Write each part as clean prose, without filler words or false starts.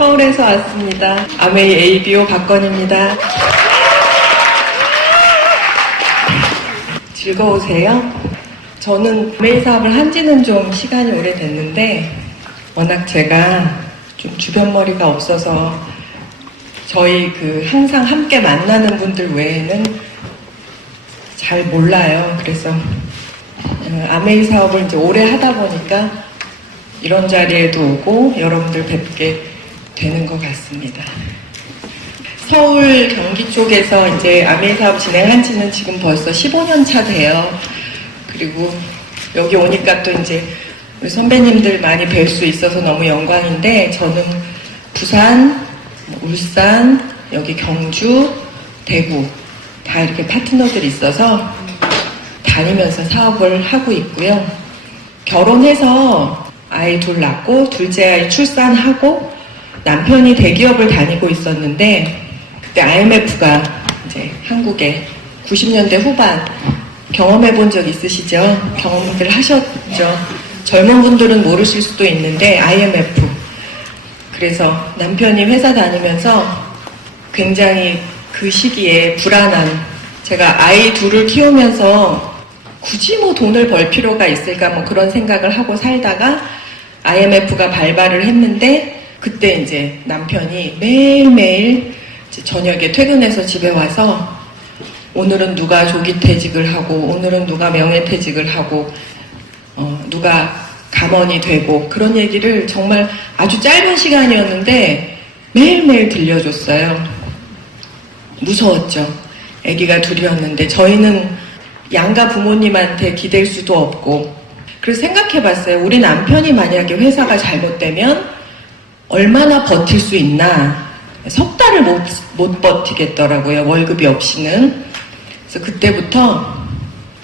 서울에서 왔습니다. 아메이 ABO 박건입니다. 즐거우세요? 저는 아메이 사업을 한 지는 좀 시간이 오래됐는데 워낙 제가 좀 주변머리가 없어서 저희 항상 함께 만나는 분들 외에는 잘 몰라요. 그래서 아메이 사업을 이제 오래 하다 보니까 이런 자리에도 오고 여러분들 뵙게 되는 것 같습니다. 서울 경기 쪽에서 이제 아메이 사업 진행한 지는 지금 벌써 15년 차 돼요. 그리고 여기 오니까 또 이제 우리 선배님들 많이 뵐 수 있어서 너무 영광인데, 저는 부산, 울산, 여기 경주, 대구 다 이렇게 파트너들이 있어서 다니면서 사업을 하고 있고요. 결혼해서 아이 둘 낳고 둘째 아이 출산하고 남편이 대기업을 다니고 있었는데, 그때 IMF가 이제 한국에 90년대 후반 경험해 본 적 있으시죠? 경험들 하셨죠? 젊은 분들은 모르실 수도 있는데 IMF. 그래서 남편이 회사 다니면서 굉장히 그 시기에 불안한, 제가 아이 둘을 키우면서 굳이 뭐 돈을 벌 필요가 있을까 뭐 그런 생각을 하고 살다가 IMF가 발발을 했는데, 그때 이제 남편이 매일매일 이제 저녁에 퇴근해서 집에 와서 오늘은 누가 조기퇴직을 하고 오늘은 누가 명예퇴직을 하고 누가 감원이 되고 그런 얘기를 정말 아주 짧은 시간이었는데 매일매일 들려줬어요. 무서웠죠. 아기가 둘이었는데 저희는 양가 부모님한테 기댈 수도 없고. 그래서 생각해봤어요. 우리 남편이 만약에 회사가 잘못되면 얼마나 버틸 수 있나. 석 달을 못 버티겠더라고요. 월급이 없이는. 그래서 그때부터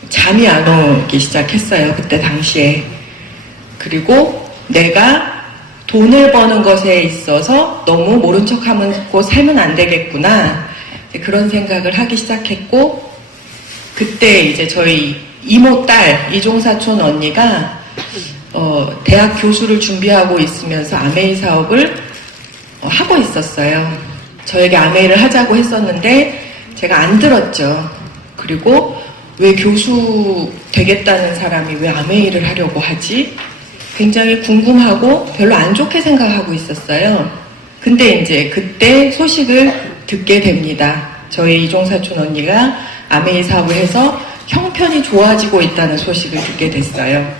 잠이 안 오기 시작했어요. 그때 당시에. 그리고 내가 돈을 버는 것에 있어서 너무 모른 척하고 살면 안 되겠구나. 그런 생각을 하기 시작했고, 그때 이제 저희 이모 딸, 이종사촌 언니가 대학 교수를 준비하고 있으면서 아메이 사업을 하고 있었어요. 저에게 아메이를 하자고 했었는데 제가 안 들었죠. 그리고 왜 교수 되겠다는 사람이 왜 아메이를 하려고 하지? 굉장히 궁금하고 별로 안 좋게 생각하고 있었어요. 근데 이제 그때 소식을 듣게 됩니다. 저희 이종사촌 언니가 아메이 사업을 해서 형편이 좋아지고 있다는 소식을 듣게 됐어요.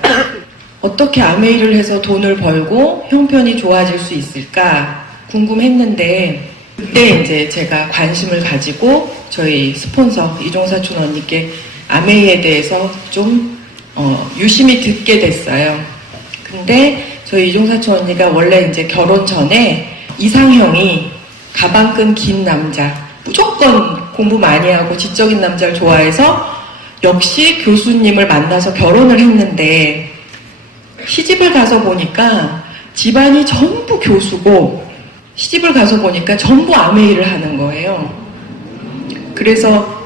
어떻게 아메이를 해서 돈을 벌고 형편이 좋아질 수 있을까 궁금했는데, 그때 이제 제가 관심을 가지고 저희 스폰서 이종사촌 언니께 아메이에 대해서 좀 유심히 듣게 됐어요. 근데 저희 이종사촌 언니가 원래 이제 결혼 전에 이상형이 가방끈 긴 남자, 무조건 공부 많이 하고 지적인 남자를 좋아해서 역시 교수님을 만나서 결혼을 했는데, 시집을 가서 보니까 집안이 전부 교수고 시집을 가서 보니까 전부 아메이를 하는 거예요. 그래서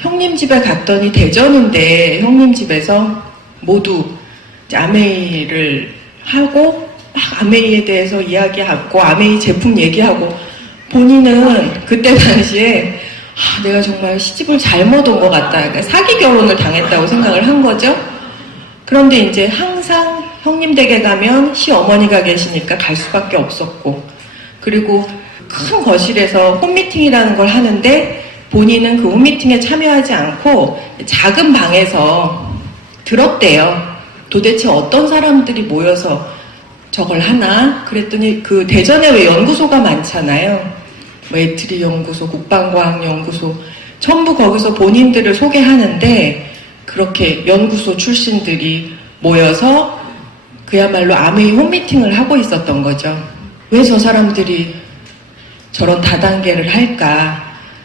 형님 집에 갔더니 대전인데 형님 집에서 모두 아메이를 하고 막 아메이에 대해서 이야기하고 아메이 제품 얘기하고, 본인은 그때 당시에 내가 정말 시집을 잘못 온 것 같다. 그러니까 사기 결혼을 당했다고 생각을 한 거죠. 그런데 이제 항상 형님 댁에 가면 시어머니가 계시니까 갈 수밖에 없었고, 그리고 큰 거실에서 홈미팅이라는 걸 하는데 본인은 그 홈미팅에 참여하지 않고 작은 방에서 들었대요. 도대체 어떤 사람들이 모여서 저걸 하나? 그랬더니 그 대전에 왜 연구소가 많잖아요. 뭐 에트리 연구소, 국방과학 연구소, 전부 거기서 본인들을 소개하는데 그렇게 연구소 출신들이 모여서 그야말로 아메이 홈미팅을 하고 있었던 거죠. 왜 저 사람들이 저런 다단계를 할까?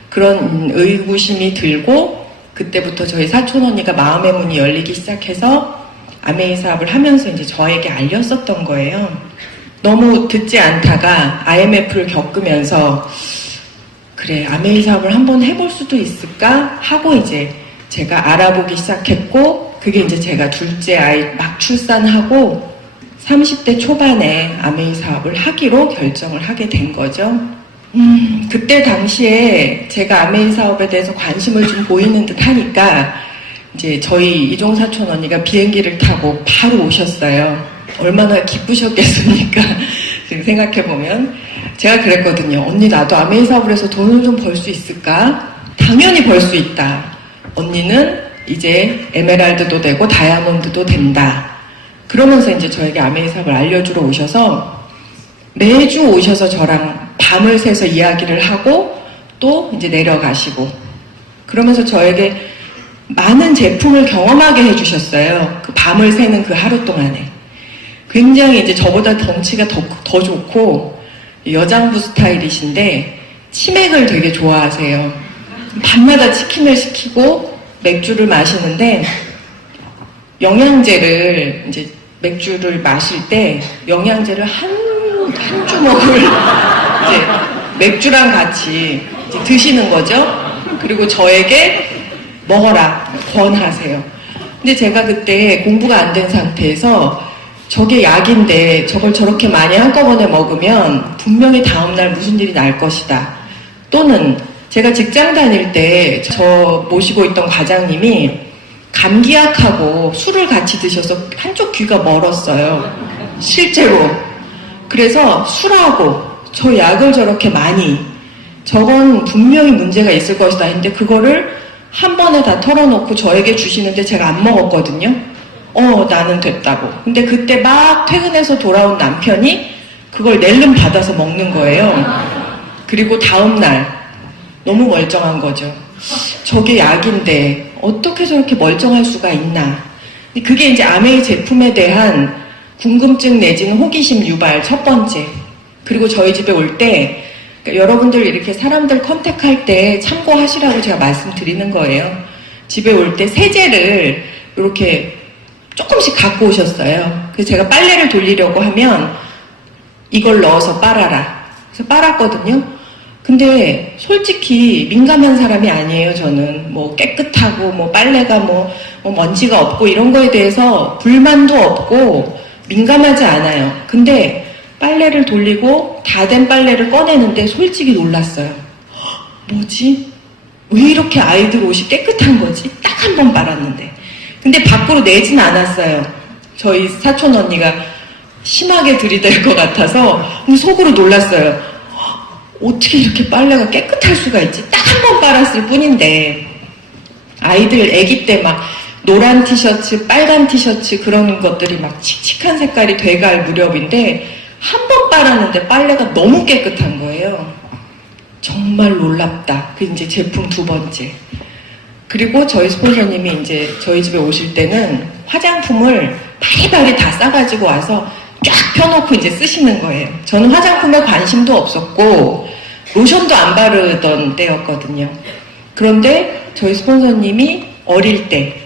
그런 의구심이 들고, 그때부터 저희 사촌 언니가 마음의 문이 열리기 시작해서 아메이 사업을 하면서 이제 저에게 알렸었던 거예요. 너무 듣지 않다가 IMF를 겪으면서 그래, 아메이 사업을 한번 해볼 수도 있을까 하고 이제 제가 알아보기 시작했고, 그게 이제 제가 둘째 아이 막 출산하고 30대 초반에 아메이 사업을 하기로 결정을 하게 된 거죠. 그때 당시에 제가 아메이 사업에 대해서 관심을 좀 보이는 듯 하니까 이제 저희 이종 사촌 언니가 비행기를 타고 바로 오셨어요. 얼마나 기쁘셨겠습니까? 지금 생각해보면. 제가 그랬거든요. 언니, 나도 아메이 사업을 해서 돈을 좀 벌 수 있을까? 당연히 벌 수 있다. 언니는 이제 에메랄드도 되고 다이아몬드도 된다. 그러면서 이제 저에게 아메이 사업을 알려주러 오셔서 매주 오셔서 저랑 밤을 새서 이야기를 하고 또 이제 내려가시고 그러면서 저에게 많은 제품을 경험하게 해주셨어요. 그 밤을 새는 그 하루 동안에. 굉장히 이제 저보다 덩치가 더 좋고 여장부 스타일이신데 치맥을 되게 좋아하세요. 밤마다 치킨을 시키고 맥주를 마시는데 영양제를 이제 맥주를 마실 때 영양제를 한 주먹을 이제 맥주랑 같이 이제 드시는 거죠. 그리고 저에게 먹어라 권하세요. 근데 제가 그때 공부가 안 된 상태에서 저게 약인데 저걸 저렇게 많이 한꺼번에 먹으면 분명히 다음날 무슨 일이 날 것이다. 또는 제가 직장 다닐 때 저 모시고 있던 과장님이 감기약하고 술을 같이 드셔서 한쪽 귀가 멀었어요. 실제로. 그래서 술하고 저 약을 저렇게 많이 저건 분명히 문제가 있을 것이다 했는데 그거를 한 번에 다 털어놓고 저에게 주시는데 제가 안 먹었거든요. 나는 됐다고. 근데 그때 막 퇴근해서 돌아온 남편이 그걸 낼름 받아서 먹는 거예요. 그리고 다음날 너무 멀쩡한 거죠. 저게 약인데 어떻게 저렇게 멀쩡할 수가 있나. 그게 이제 아메이 제품에 대한 궁금증 내지는 호기심 유발 첫 번째. 그리고 저희 집에 올 때 그러니까 여러분들 이렇게 사람들 컨택할 때 참고하시라고 제가 말씀드리는 거예요. 집에 올 때 세제를 이렇게 조금씩 갖고 오셨어요. 그래서 제가 빨래를 돌리려고 하면 이걸 넣어서 빨아라. 그래서 빨았거든요. 근데 솔직히 민감한 사람이 아니에요. 저는 뭐 깨끗하고 뭐 빨래가 뭐 먼지가 없고 이런 거에 대해서 불만도 없고 민감하지 않아요. 근데 빨래를 돌리고 다 된 빨래를 꺼내는데 솔직히 놀랐어요. 뭐지? 왜 이렇게 아이들 옷이 깨끗한 거지? 딱 한 번 빨았는데. 근데 밖으로 내진 않았어요. 저희 사촌 언니가 심하게 들이댈 것 같아서 속으로 놀랐어요. 어떻게 이렇게 빨래가 깨끗할 수가 있지? 딱 한 번 빨았을 뿐인데 아이들 아기 때 막 노란 티셔츠, 빨간 티셔츠 그런 것들이 막 칙칙한 색깔이 돼갈 무렵인데 한 번 빨았는데 빨래가 너무 깨끗한 거예요. 정말 놀랍다. 그 이제 제품 두 번째. 그리고 저희 스폰서님이 이제 저희 집에 오실 때는 화장품을 바리바리 다 싸가지고 와서 쫙 펴놓고 이제 쓰시는 거예요. 저는 화장품에 관심도 없었고 로션도 안 바르던 때였거든요. 그런데 저희 스폰서님이 어릴 때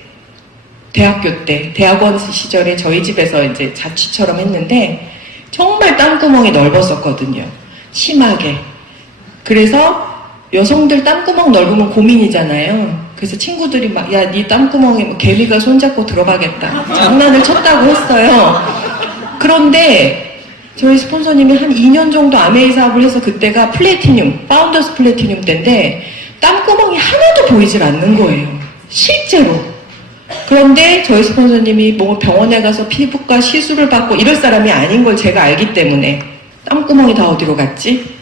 대학교 때 대학원 시절에 저희 집에서 이제 자취처럼 했는데 정말 땀구멍이 넓었었거든요. 심하게. 그래서 여성들 땀구멍 넓으면 고민이잖아요. 그래서 친구들이 막 야, 네 땀구멍에 뭐 개미가 손잡고 들어가겠다 장난을 쳤다고 했어요. 그런데 저희 스폰서님이 한 2년 정도 아메이 사업을 해서 그때가 플래티늄, 파운더스 플래티늄 때인데 땀구멍이 하나도 보이질 않는 거예요. 실제로. 그런데 저희 스폰서님이 뭐 병원에 가서 피부과 시술을 받고 이럴 사람이 아닌 걸 제가 알기 때문에 땀구멍이 다 어디로 갔지?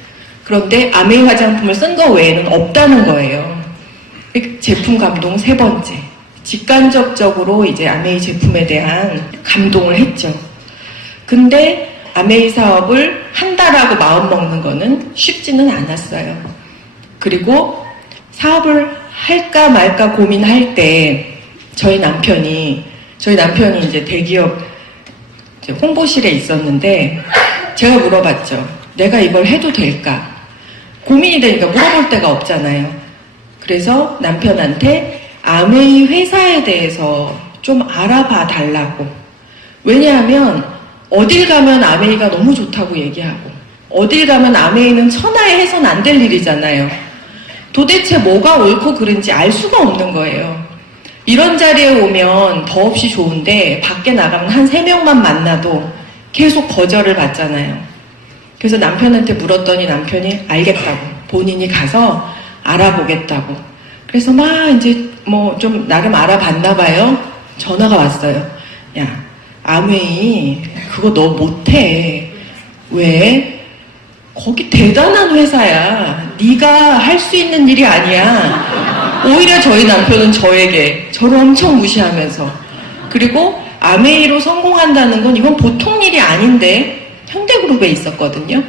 그런데 아메이 화장품을 쓴 거 외에는 없다는 거예요. 제품 감동 세 번째. 직간접적으로 이제 아메이 제품에 대한 감동을 했죠. 근데 아메이 사업을 한다라고 마음먹는 거는 쉽지는 않았어요. 그리고 사업을 할까 말까 고민할 때 저희 남편이 이제 대기업 이제 홍보실에 있었는데 제가 물어봤죠. 내가 이걸 해도 될까? 고민이 되니까 물어볼 데가 없잖아요. 그래서 남편한테 아메이 회사에 대해서 좀 알아봐 달라고. 왜냐하면 어딜 가면 아메이가 너무 좋다고 얘기하고 어딜 가면 아메이는 천하에 해선 안 될 일이잖아요. 도대체 뭐가 옳고 그른지 알 수가 없는 거예요. 이런 자리에 오면 더없이 좋은데 밖에 나가면 한 3명만 만나도 계속 거절을 받잖아요. 그래서 남편한테 물었더니 남편이 알겠다고, 본인이 가서 알아보겠다고. 그래서 막 이제 뭐 좀 나름 알아봤나 봐요. 전화가 왔어요. 야, 아메이 그거 너 못해. 왜? 거기 대단한 회사야. 네가 할 수 있는 일이 아니야. 오히려 저희 남편은 저를 엄청 무시하면서, 그리고 아메이로 성공한다는 건 이건 보통 일이 아닌데, 현대그룹에 있었거든요.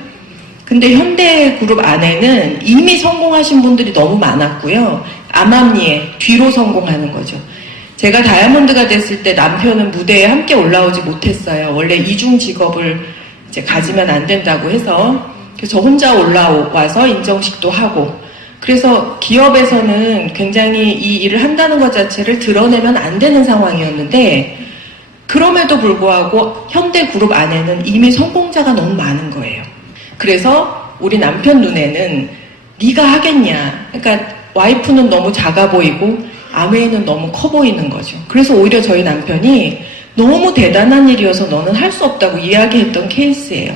근데 현대그룹 안에는 이미 성공하신 분들이 너무 많았고요. 암암리에 뒤로 성공하는 거죠. 제가 다이아몬드가 됐을 때 남편은 무대에 함께 올라오지 못했어요. 원래 이중 직업을 이제 가지면 안 된다고 해서. 그래서 저 혼자 올라와서 인정식도 하고. 그래서 기업에서는 굉장히 이 일을 한다는 것 자체를 드러내면 안 되는 상황이었는데, 그럼에도 불구하고 현대그룹 안에는 이미 성공자가 너무 많은 거예요. 그래서 우리 남편 눈에는 네가 하겠냐. 그러니까 와이프는 너무 작아 보이고 아메이는 너무 커 보이는 거죠. 그래서 오히려 저희 남편이 너무 대단한 일이어서 너는 할 수 없다고 이야기했던 케이스예요.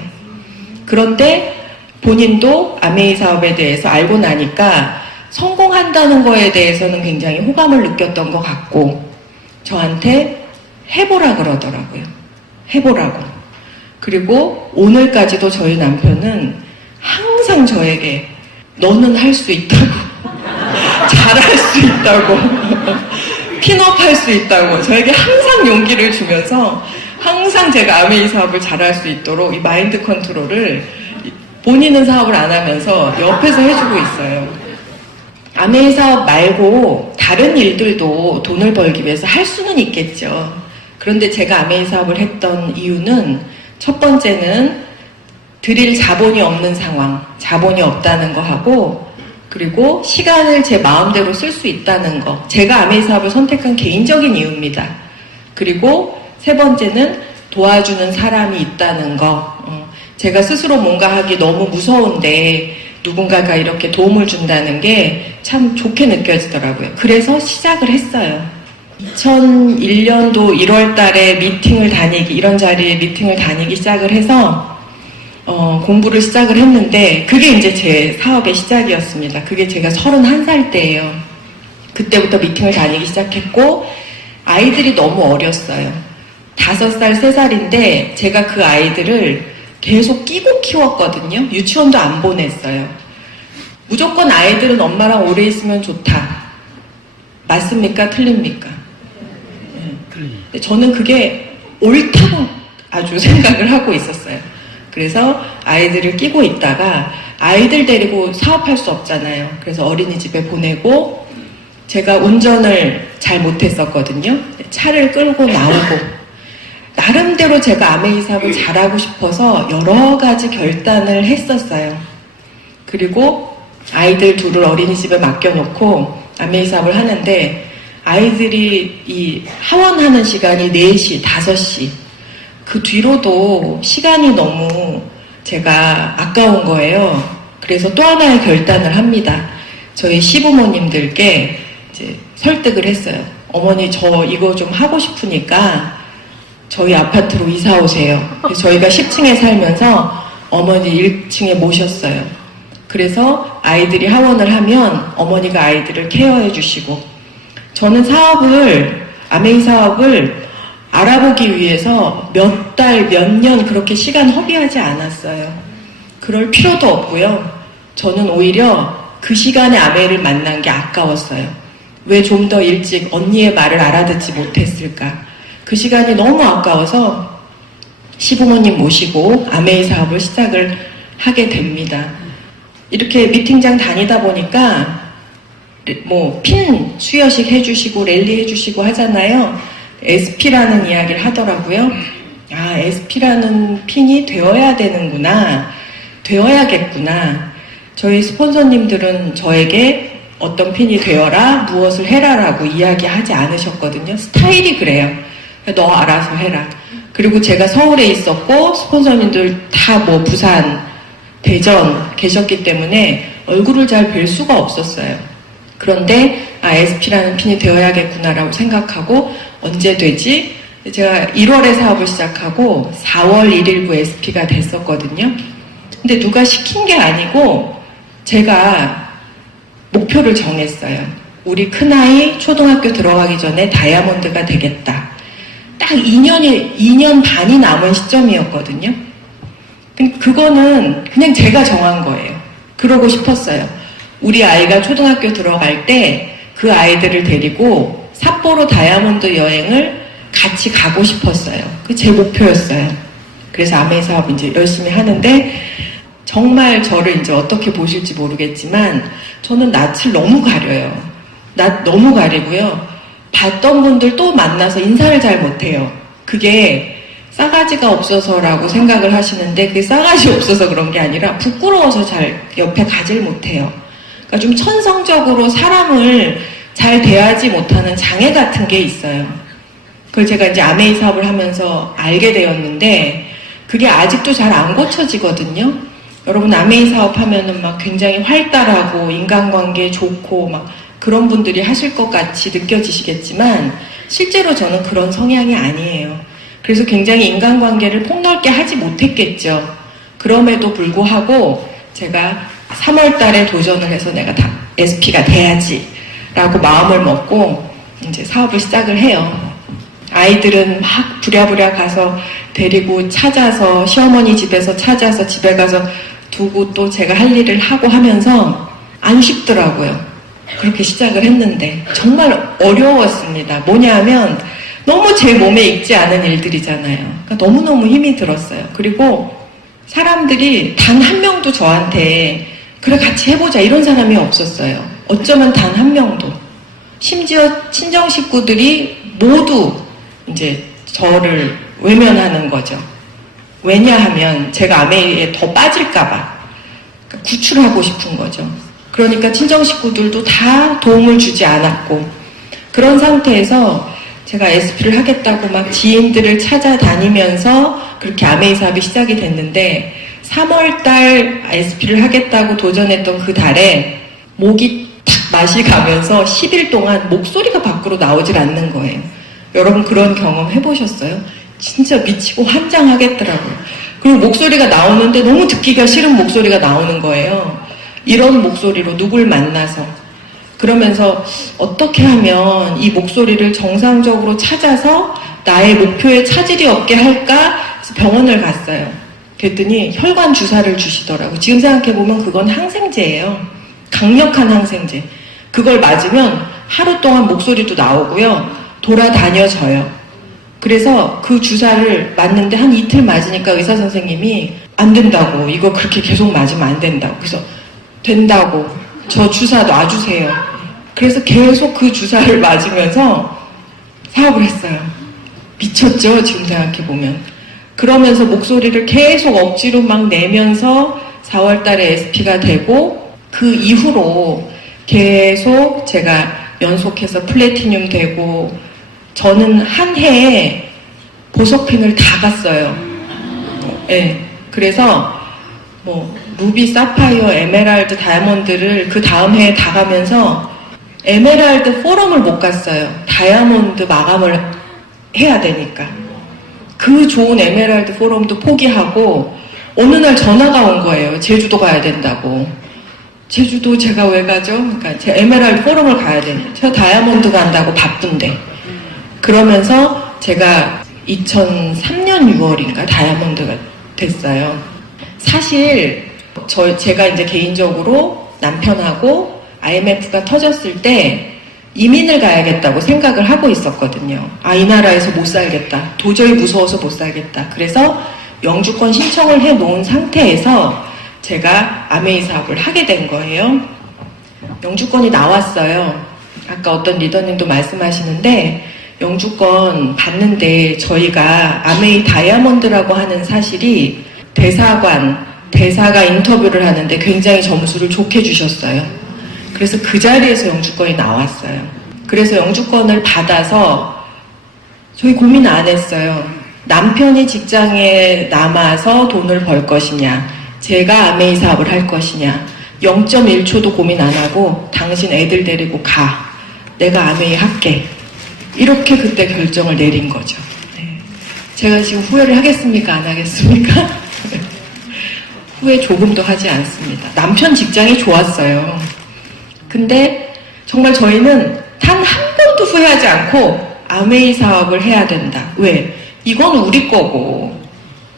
그런데 본인도 아메이 사업에 대해서 알고 나니까 성공한다는 거에 대해서는 굉장히 호감을 느꼈던 것 같고, 저한테 해보라 그러더라고요. 해보라고. 그리고 오늘까지도 저희 남편은 항상 저에게 너는 할 수 있다고, 잘할 수 있다고, 핀업할 수 있다고 저에게 항상 용기를 주면서, 항상 제가 아메이 사업을 잘할 수 있도록 이 마인드 컨트롤을 본인은 사업을 안 하면서 옆에서 해주고 있어요. 아메이 사업 말고 다른 일들도 돈을 벌기 위해서 할 수는 있겠죠. 그런데 제가 아메이 사업을 했던 이유는, 첫 번째는 드릴 자본이 없는 상황, 자본이 없다는 거 하고, 그리고 시간을 제 마음대로 쓸 수 있다는 거. 제가 아메이 사업을 선택한 개인적인 이유입니다. 그리고 세 번째는 도와주는 사람이 있다는 거. 제가 스스로 뭔가 하기 너무 무서운데 누군가가 이렇게 도움을 준다는 게 참 좋게 느껴지더라고요. 그래서 시작을 했어요. 2001년도 1월 달에 이런 자리에 미팅을 다니기 시작을 해서 공부를 시작을 했는데, 그게 이제 제 사업의 시작이었습니다. 그게 제가 31살 때예요. 그때부터 미팅을 다니기 시작했고, 아이들이 너무 어렸어요. 5살, 3살인데 제가 그 아이들을 계속 끼고 키웠거든요. 유치원도 안 보냈어요. 무조건 아이들은 엄마랑 오래 있으면 좋다. 맞습니까? 틀립니까? 저는 그게 옳다고 아주 생각을 하고 있었어요. 그래서 아이들을 끼고 있다가, 아이들 데리고 사업할 수 없잖아요. 그래서 어린이집에 보내고, 제가 운전을 잘 못했었거든요. 차를 끌고 나오고, 나름대로 제가 아메이 사업을 잘하고 싶어서 여러 가지 결단을 했었어요. 그리고 아이들 둘을 어린이집에 맡겨놓고 아메이 사업을 하는데, 아이들이 이 하원하는 시간이 4시, 5시, 그 뒤로도 시간이 너무 제가 아까운 거예요. 그래서 또 하나의 결단을 합니다. 저희 시부모님들께 이제 설득을 했어요. 어머니, 저 이거 좀 하고 싶으니까 저희 아파트로 이사 오세요. 그래서 저희가 10층에 살면서 어머니 1층에 모셨어요. 그래서 아이들이 하원을 하면 어머니가 아이들을 케어해 주시고, 저는 아메이 사업을 알아보기 위해서 몇 달, 몇 년 그렇게 시간 허비하지 않았어요. 그럴 필요도 없고요. 저는 오히려 그 시간에 아메이를 만난 게 아까웠어요. 왜 좀 더 일찍 언니의 말을 알아듣지 못했을까? 그 시간이 너무 아까워서 시부모님 모시고 아메이 사업을 시작을 하게 됩니다. 이렇게 미팅장 다니다 보니까 뭐 핀 수여식 해주시고 랠리 해주시고 하잖아요. SP라는 이야기를 하더라고요. 아, SP라는 핀이 되어야 되는구나, 되어야겠구나. 저희 스폰서님들은 저에게 어떤 핀이 되어라, 무엇을 해라라고 이야기하지 않으셨거든요. 스타일이 그래요. 너 알아서 해라. 그리고 제가 서울에 있었고 스폰서님들 다 뭐 부산, 대전 계셨기 때문에 얼굴을 잘 뵐 수가 없었어요. 그런데 SP라는 핀이 되어야겠구나라고 생각하고, 언제 되지? 제가 1월에 사업을 시작하고 4월 1일부 SP가 됐었거든요. 근데 누가 시킨 게 아니고 제가 목표를 정했어요. 우리 큰아이 초등학교 들어가기 전에 다이아몬드가 되겠다. 딱 2년 반이 남은 시점이었거든요. 그거는 그냥 제가 정한 거예요. 그러고 싶었어요. 우리 아이가 초등학교 들어갈 때 그 아이들을 데리고 삿포로 다이아몬드 여행을 같이 가고 싶었어요. 그게 제 목표였어요. 그래서 아메이 사업 이제 열심히 하는데 정말 저를 이제 어떻게 보실지 모르겠지만 저는 낯을 너무 가려요. 낯 너무 가리고요. 봤던 분들 또 만나서 인사를 잘 못해요. 그게 싸가지가 없어서라고 생각을 하시는데 그게 싸가지 없어서 그런 게 아니라 부끄러워서 잘 옆에 가질 못해요. 그러니까 좀 천성적으로 사람을 잘 대하지 못하는 장애 같은 게 있어요. 그걸 제가 이제 아메이 사업을 하면서 알게 되었는데 그게 아직도 잘 안 고쳐지거든요. 여러분 아메이 사업 하면은 막 굉장히 활달하고 인간관계 좋고 막 그런 분들이 하실 것 같이 느껴지시겠지만 실제로 저는 그런 성향이 아니에요. 그래서 굉장히 인간관계를 폭넓게 하지 못했겠죠. 그럼에도 불구하고 제가 3월 달에 도전을 해서 내가 다 SP가 돼야지 라고 마음을 먹고 이제 사업을 시작을 해요. 아이들은 막 부랴부랴 가서 데리고 찾아서 시어머니 집에서 찾아서 집에 가서 두고 또 제가 할 일을 하고 하면서 안 쉽더라고요. 그렇게 시작을 했는데 정말 어려웠습니다. 뭐냐면 너무 제 몸에 익지 않은 일들이잖아요. 그러니까 너무너무 힘이 들었어요. 그리고 사람들이 단 한 명도 저한테 그래 같이 해보자 이런 사람이 없었어요. 어쩌면 단 한 명도. 심지어 친정 식구들이 모두 이제 저를 외면하는 거죠. 왜냐하면 제가 아메이에 더 빠질까봐 구출하고 싶은 거죠. 그러니까 친정 식구들도 다 도움을 주지 않았고 그런 상태에서 제가 SP를 하겠다고 막 지인들을 찾아다니면서 그렇게 아메이 사업이 시작이 됐는데 3월달 SP를 하겠다고 도전했던 그 달에 목이 탁 맛이 가면서 10일 동안 목소리가 밖으로 나오질 않는 거예요. 여러분 그런 경험 해보셨어요? 진짜 미치고 환장하겠더라고요. 그리고 목소리가 나오는데 너무 듣기가 싫은 목소리가 나오는 거예요. 이런 목소리로 누굴 만나서 그러면서 어떻게 하면 이 목소리를 정상적으로 찾아서 나의 목표에 차질이 없게 할까? 그래서 병원을 갔어요. 그랬더니 혈관 주사를 주시더라고요. 지금 생각해보면 그건 항생제예요. 강력한 항생제. 그걸 맞으면 하루 동안 목소리도 나오고요. 돌아다녀져요. 그래서 그 주사를 맞는데 한 이틀 맞으니까 의사 선생님이 안 된다고. 이거 그렇게 계속 맞으면 안 된다고. 그래서 된다고. 저 주사 놔주세요. 그래서 계속 그 주사를 맞으면서 사업을 했어요. 미쳤죠? 지금 생각해보면. 그러면서 목소리를 계속 억지로 막 내면서 4월 달에 SP가 되고 그 이후로 계속 제가 연속해서 플래티늄 되고 저는 한 해에 보석핀을 다 갔어요. 네. 그래서 뭐 루비, 사파이어, 에메랄드, 다이아몬드를 그 다음 해에 다 가면서 에메랄드 포럼을 못 갔어요. 다이아몬드 마감을 해야 되니까. 그 좋은 에메랄드 포럼도 포기하고 어느 날 전화가 온 거예요. 제주도 가야 된다고. 제주도 제가 왜 가죠? 그러니까 제 에메랄드 포럼을 가야 되는데 저 다이아몬드 간다고 바쁜데. 그러면서 제가 2003년 6월인가 다이아몬드가 됐어요. 사실 제가 이제 개인적으로 남편하고 IMF가 터졌을 때 이민을 가야겠다고 생각을 하고 있었거든요. 아, 이 나라에서 못 살겠다. 도저히 무서워서 못 살겠다. 그래서 영주권 신청을 해놓은 상태에서 제가 아메이 사업을 하게 된 거예요. 영주권이 나왔어요. 아까 어떤 리더님도 말씀하시는데 영주권 받는데 저희가 아메이 다이아몬드라고 하는 사실이 대사가 인터뷰를 하는데 굉장히 점수를 좋게 주셨어요. 그래서 그 자리에서 영주권이 나왔어요. 그래서 영주권을 받아서 저희 고민 안 했어요. 남편이 직장에 남아서 돈을 벌 것이냐, 제가 아메이 사업을 할 것이냐, 0.1초도 고민 안 하고 당신 애들 데리고 가. 내가 아메이 할게. 이렇게 그때 결정을 내린 거죠. 네. 제가 지금 후회를 하겠습니까? 안 하겠습니까? 후회 조금도 하지 않습니다. 남편 직장이 좋았어요. 근데 정말 저희는 단 한 번도 후회하지 않고 아메이 사업을 해야 된다. 왜? 이건 우리 거고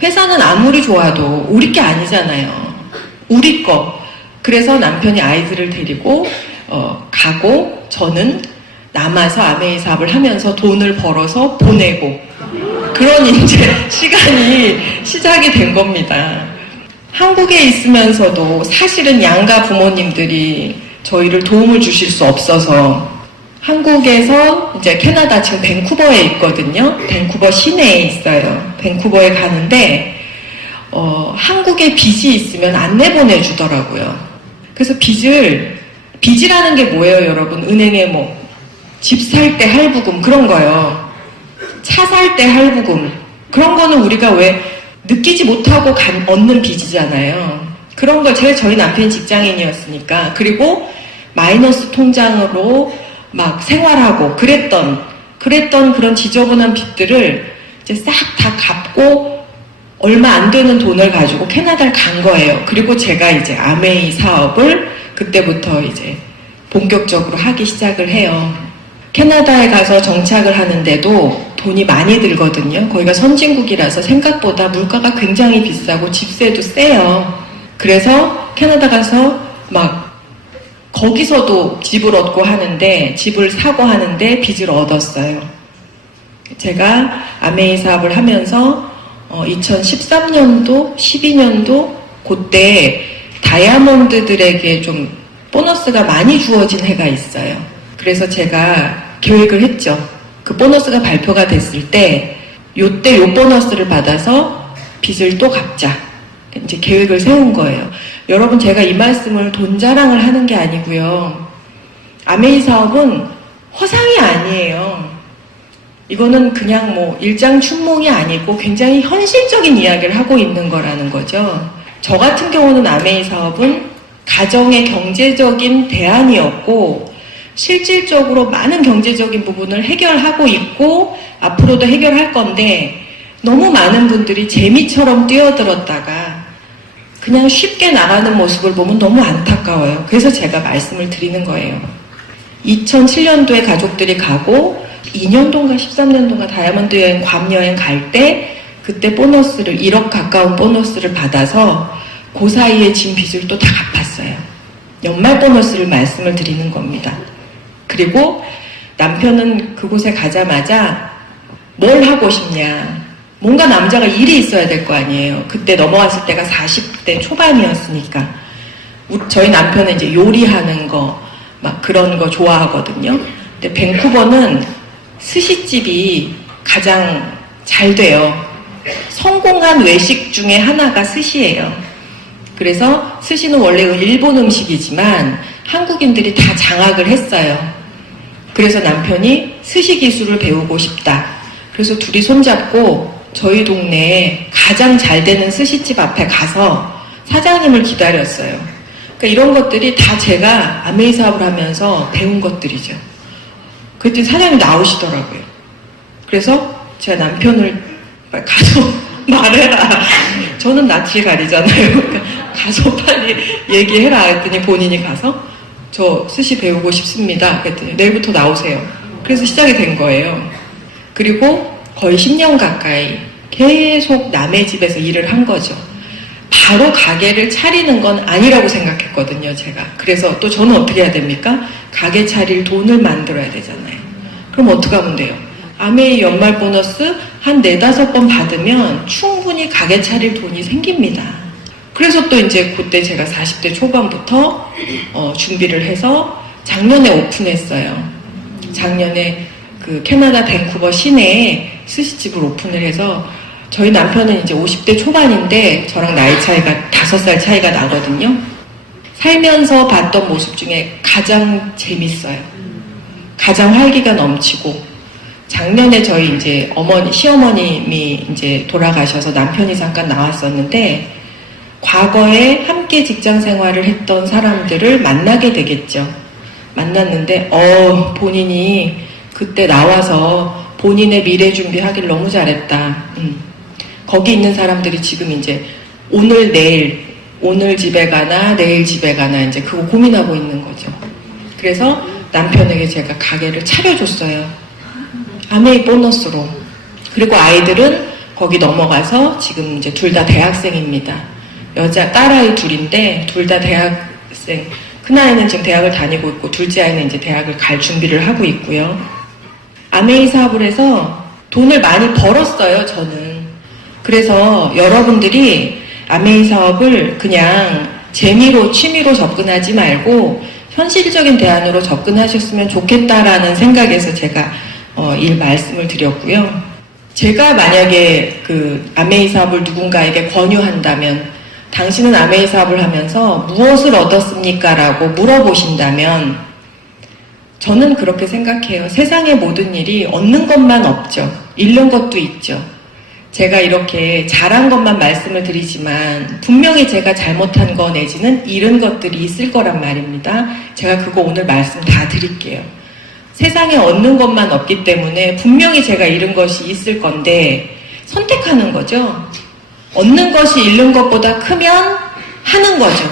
회사는 아무리 좋아도 우리 게 아니잖아요. 우리 거. 그래서 남편이 아이들을 데리고 가고 저는 남아서 아메이 사업을 하면서 돈을 벌어서 보내고 그런 이제 시간이 시작이 된 겁니다. 한국에 있으면서도 사실은 양가 부모님들이 저희를 도움을 주실 수 없어서 한국에서 이제 캐나다 지금 밴쿠버에 있거든요. 밴쿠버 시내에 있어요. 밴쿠버에 가는데 한국에 빚이 있으면 안 내보내주더라고요. 그래서 빚이라는 게 뭐예요, 여러분? 은행에 뭐 집 살 때 할부금 그런 거요. 차 살 때 할부금 그런 거는 우리가 왜 느끼지 못하고 얻는 빚이잖아요. 그런 걸 저희 남편이 직장인이었으니까 그리고 마이너스 통장으로 막 생활하고 그랬던 그런 지저분한 빚들을 이제 싹 다 갚고 얼마 안 되는 돈을 가지고 캐나다를 간 거예요. 그리고 제가 이제 아메이 사업을 그때부터 이제 본격적으로 하기 시작을 해요. 캐나다에 가서 정착을 하는데도 돈이 많이 들거든요. 거기가 선진국이라서 생각보다 물가가 굉장히 비싸고 집세도 세요. 그래서 캐나다 가서 막 거기서도 집을 얻고 하는데 집을 사고 하는데 빚을 얻었어요. 제가 아메이 사업을 하면서 2013년도, 12년도 그때 다이아몬드들에게 좀 보너스가 많이 주어진 해가 있어요. 그래서 제가 계획을 했죠. 그 보너스가 발표가 됐을 때 요때 요 보너스를 받아서 빚을 또 갚자. 이제 계획을 세운 거예요. 여러분 제가 이 말씀을 돈 자랑을 하는 게 아니고요. 아메이 사업은 허상이 아니에요. 이거는 그냥 뭐 일장춘몽이 아니고 굉장히 현실적인 이야기를 하고 있는 거라는 거죠. 저 같은 경우는 아메이 사업은 가정의 경제적인 대안이었고 실질적으로 많은 경제적인 부분을 해결하고 있고 앞으로도 해결할 건데 너무 많은 분들이 재미처럼 뛰어들었다가 그냥 쉽게 나가는 모습을 보면 너무 안타까워요. 그래서 제가 말씀을 드리는 거예요. 2007년도에 가족들이 가고 2년도인가 13년도인가 다이아몬드 여행, 괌 여행 갈 때 그때 보너스를 1억 가까운 보너스를 받아서 그 사이에 진 빚을 또 다 갚았어요. 연말 보너스를 말씀을 드리는 겁니다. 그리고 남편은 그곳에 가자마자 뭘 하고 싶냐. 뭔가 남자가 일이 있어야 될 거 아니에요. 그때 넘어왔을 때가 40대 초반이었으니까. 저희 남편은 이제 요리하는 거, 막 그런 거 좋아하거든요. 근데 밴쿠버는 스시집이 가장 잘 돼요. 성공한 외식 중에 하나가 스시예요. 그래서 스시는 원래 일본 음식이지만 한국인들이 다 장악을 했어요. 그래서 남편이 스시 기술을 배우고 싶다. 그래서 둘이 손잡고 저희 동네에 가장 잘 되는 스시집 앞에 가서 사장님을 기다렸어요. 그러니까 이런 것들이 다 제가 아메이 사업을 하면서 배운 것들이죠. 그랬더니 사장님이 나오시더라고요. 그래서 제가 남편을 가서 말해라. 저는 낯을 가리잖아요. 그러니까 가서 빨리 얘기해라 했더니 본인이 가서 저 스시 배우고 싶습니다. 그랬더니 내일부터 나오세요. 그래서 시작이 된 거예요. 그리고 거의 10년 가까이 계속 남의 집에서 일을 한 거죠. 바로 가게를 차리는 건 아니라고 생각했거든요, 제가. 그래서 또 저는 어떻게 해야 됩니까? 가게 차릴 돈을 만들어야 되잖아요. 그럼 어떻게 하면 돼요? 아메이 연말 보너스 한 4-5번 받으면 충분히 가게 차릴 돈이 생깁니다. 그래서 또 이제 그때 제가 40대 초반부터 준비를 해서 작년에 오픈했어요. 작년에 그 캐나다 밴쿠버 시내에 스시집을 오픈을 해서 저희 남편은 이제 50대 초반인데 저랑 나이 차이가 5살 차이가 나거든요. 살면서 봤던 모습 중에 가장 재밌어요. 가장 활기가 넘치고 작년에 저희 이제 시어머님이 이제 돌아가셔서 남편이 잠깐 나왔었는데 과거에 함께 직장 생활을 했던 사람들을 만나게 되겠죠. 만났는데 본인이 그때 나와서 본인의 미래 준비하길 너무 잘했다. 거기 있는 사람들이 지금 이제 오늘 내일, 오늘 집에 가나 내일 집에 가나 이제 그거 고민하고 있는 거죠. 그래서 남편에게 제가 가게를 차려줬어요. 아메이 보너스로. 그리고 아이들은 거기 넘어가서 지금 이제 둘 다 대학생입니다. 딸아이 둘인데 둘 다 대학생. 큰아이는 지금 대학을 다니고 있고 둘째 아이는 이제 대학을 갈 준비를 하고 있고요. 아메이 사업을 해서 돈을 많이 벌었어요, 저는. 그래서 여러분들이 아메이 사업을 그냥 재미로, 취미로 접근하지 말고 현실적인 대안으로 접근하셨으면 좋겠다라는 생각에서 제가 이 말씀을 드렸고요. 제가 만약에 그 아메이 사업을 누군가에게 권유한다면 당신은 아메이 사업을 하면서 무엇을 얻었습니까? 라고 물어보신다면 저는 그렇게 생각해요. 세상의 모든 일이 얻는 것만 없죠. 잃는 것도 있죠. 제가 이렇게 잘한 것만 말씀을 드리지만 분명히 제가 잘못한 거 내지는 잃은 것들이 있을 거란 말입니다. 제가 그거 오늘 말씀 다 드릴게요. 세상에 얻는 것만 없기 때문에 분명히 제가 잃은 것이 있을 건데 선택하는 거죠. 얻는 것이 잃는 것보다 크면 하는 거죠.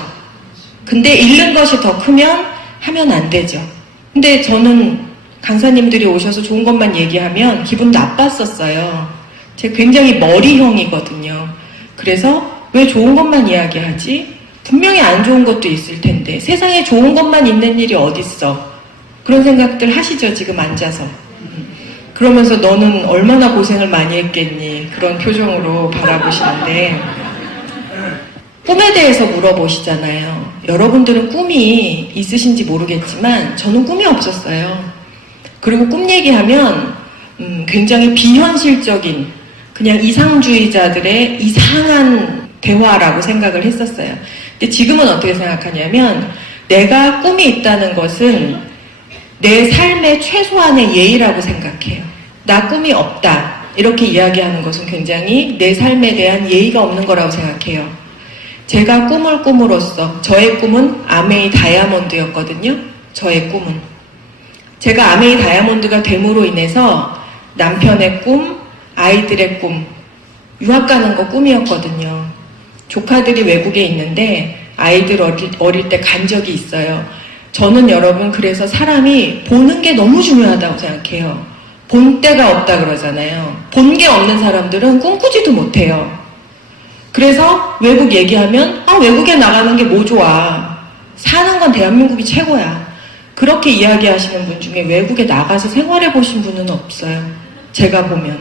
근데 잃는 것이 더 크면 하면 안 되죠. 근데 저는 강사님들이 오셔서 좋은 것만 얘기하면 기분 나빴었어요. 제가 굉장히 머리형이거든요. 그래서 왜 좋은 것만 이야기하지? 분명히 안 좋은 것도 있을 텐데 세상에 좋은 것만 있는 일이 어딨어? 그런 생각들 하시죠, 지금 앉아서. 그러면서 너는 얼마나 고생을 많이 했겠니? 그런 표정으로 바라보시는데 꿈에 대해서 물어보시잖아요. 여러분들은 꿈이 있으신지 모르겠지만 저는 꿈이 없었어요. 그리고 꿈 얘기하면 굉장히 비현실적인 그냥 이상주의자들의 이상한 대화라고 생각을 했었어요. 근데 지금은 어떻게 생각하냐면 내가 꿈이 있다는 것은 내 삶의 최소한의 예의라고 생각해요. 나 꿈이 없다. 이렇게 이야기하는 것은 굉장히 내 삶에 대한 예의가 없는 거라고 생각해요. 제가 꿈을 꿈으로써 저의 꿈은 아메이 다이아몬드였거든요. 저의 꿈은. 제가 아메이 다이아몬드가 됨으로 인해서 남편의 꿈, 아이들의 꿈, 유학 가는 거 꿈이었거든요. 조카들이 외국에 있는데 아이들 어릴 때 간 적이 있어요. 저는 여러분 그래서 사람이 보는 게 너무 중요하다고 생각해요. 본 때가 없다 그러잖아요. 본 게 없는 사람들은 꿈꾸지도 못해요. 그래서 외국 얘기하면 외국에 나가는 게 뭐 좋아. 사는 건 대한민국이 최고야. 그렇게 이야기하시는 분 중에 외국에 나가서 생활해 보신 분은 없어요. 제가 보면.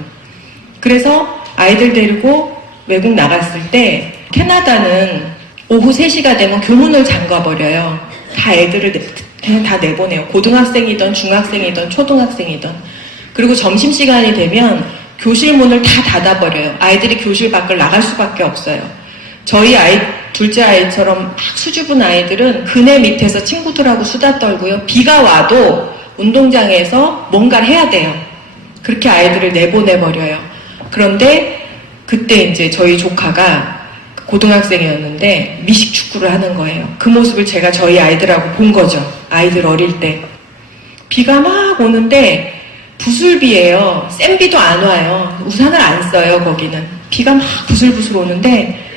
그래서 아이들 데리고 외국 나갔을 때 캐나다는 오후 3시가 되면 교문을 잠가버려요. 다 애들을 그냥 다 내보내요. 고등학생이든 중학생이든 초등학생이든. 그리고 점심시간이 되면 교실 문을 다 닫아버려요. 아이들이 교실 밖을 나갈 수밖에 없어요. 저희 둘째 아이처럼 막 수줍은 아이들은 그네 밑에서 친구들하고 수다 떨고요. 비가 와도 운동장에서 뭔가를 해야 돼요. 그렇게 아이들을 내보내버려요. 그런데 그때 이제 저희 조카가 고등학생이었는데 미식축구를 하는 거예요. 그 모습을 제가 저희 아이들하고 본 거죠. 아이들 어릴 때. 비가 막 오는데 부슬비예요. 센 비도 안 와요. 우산을 안 써요, 거기는. 비가 막 부슬부슬 오는데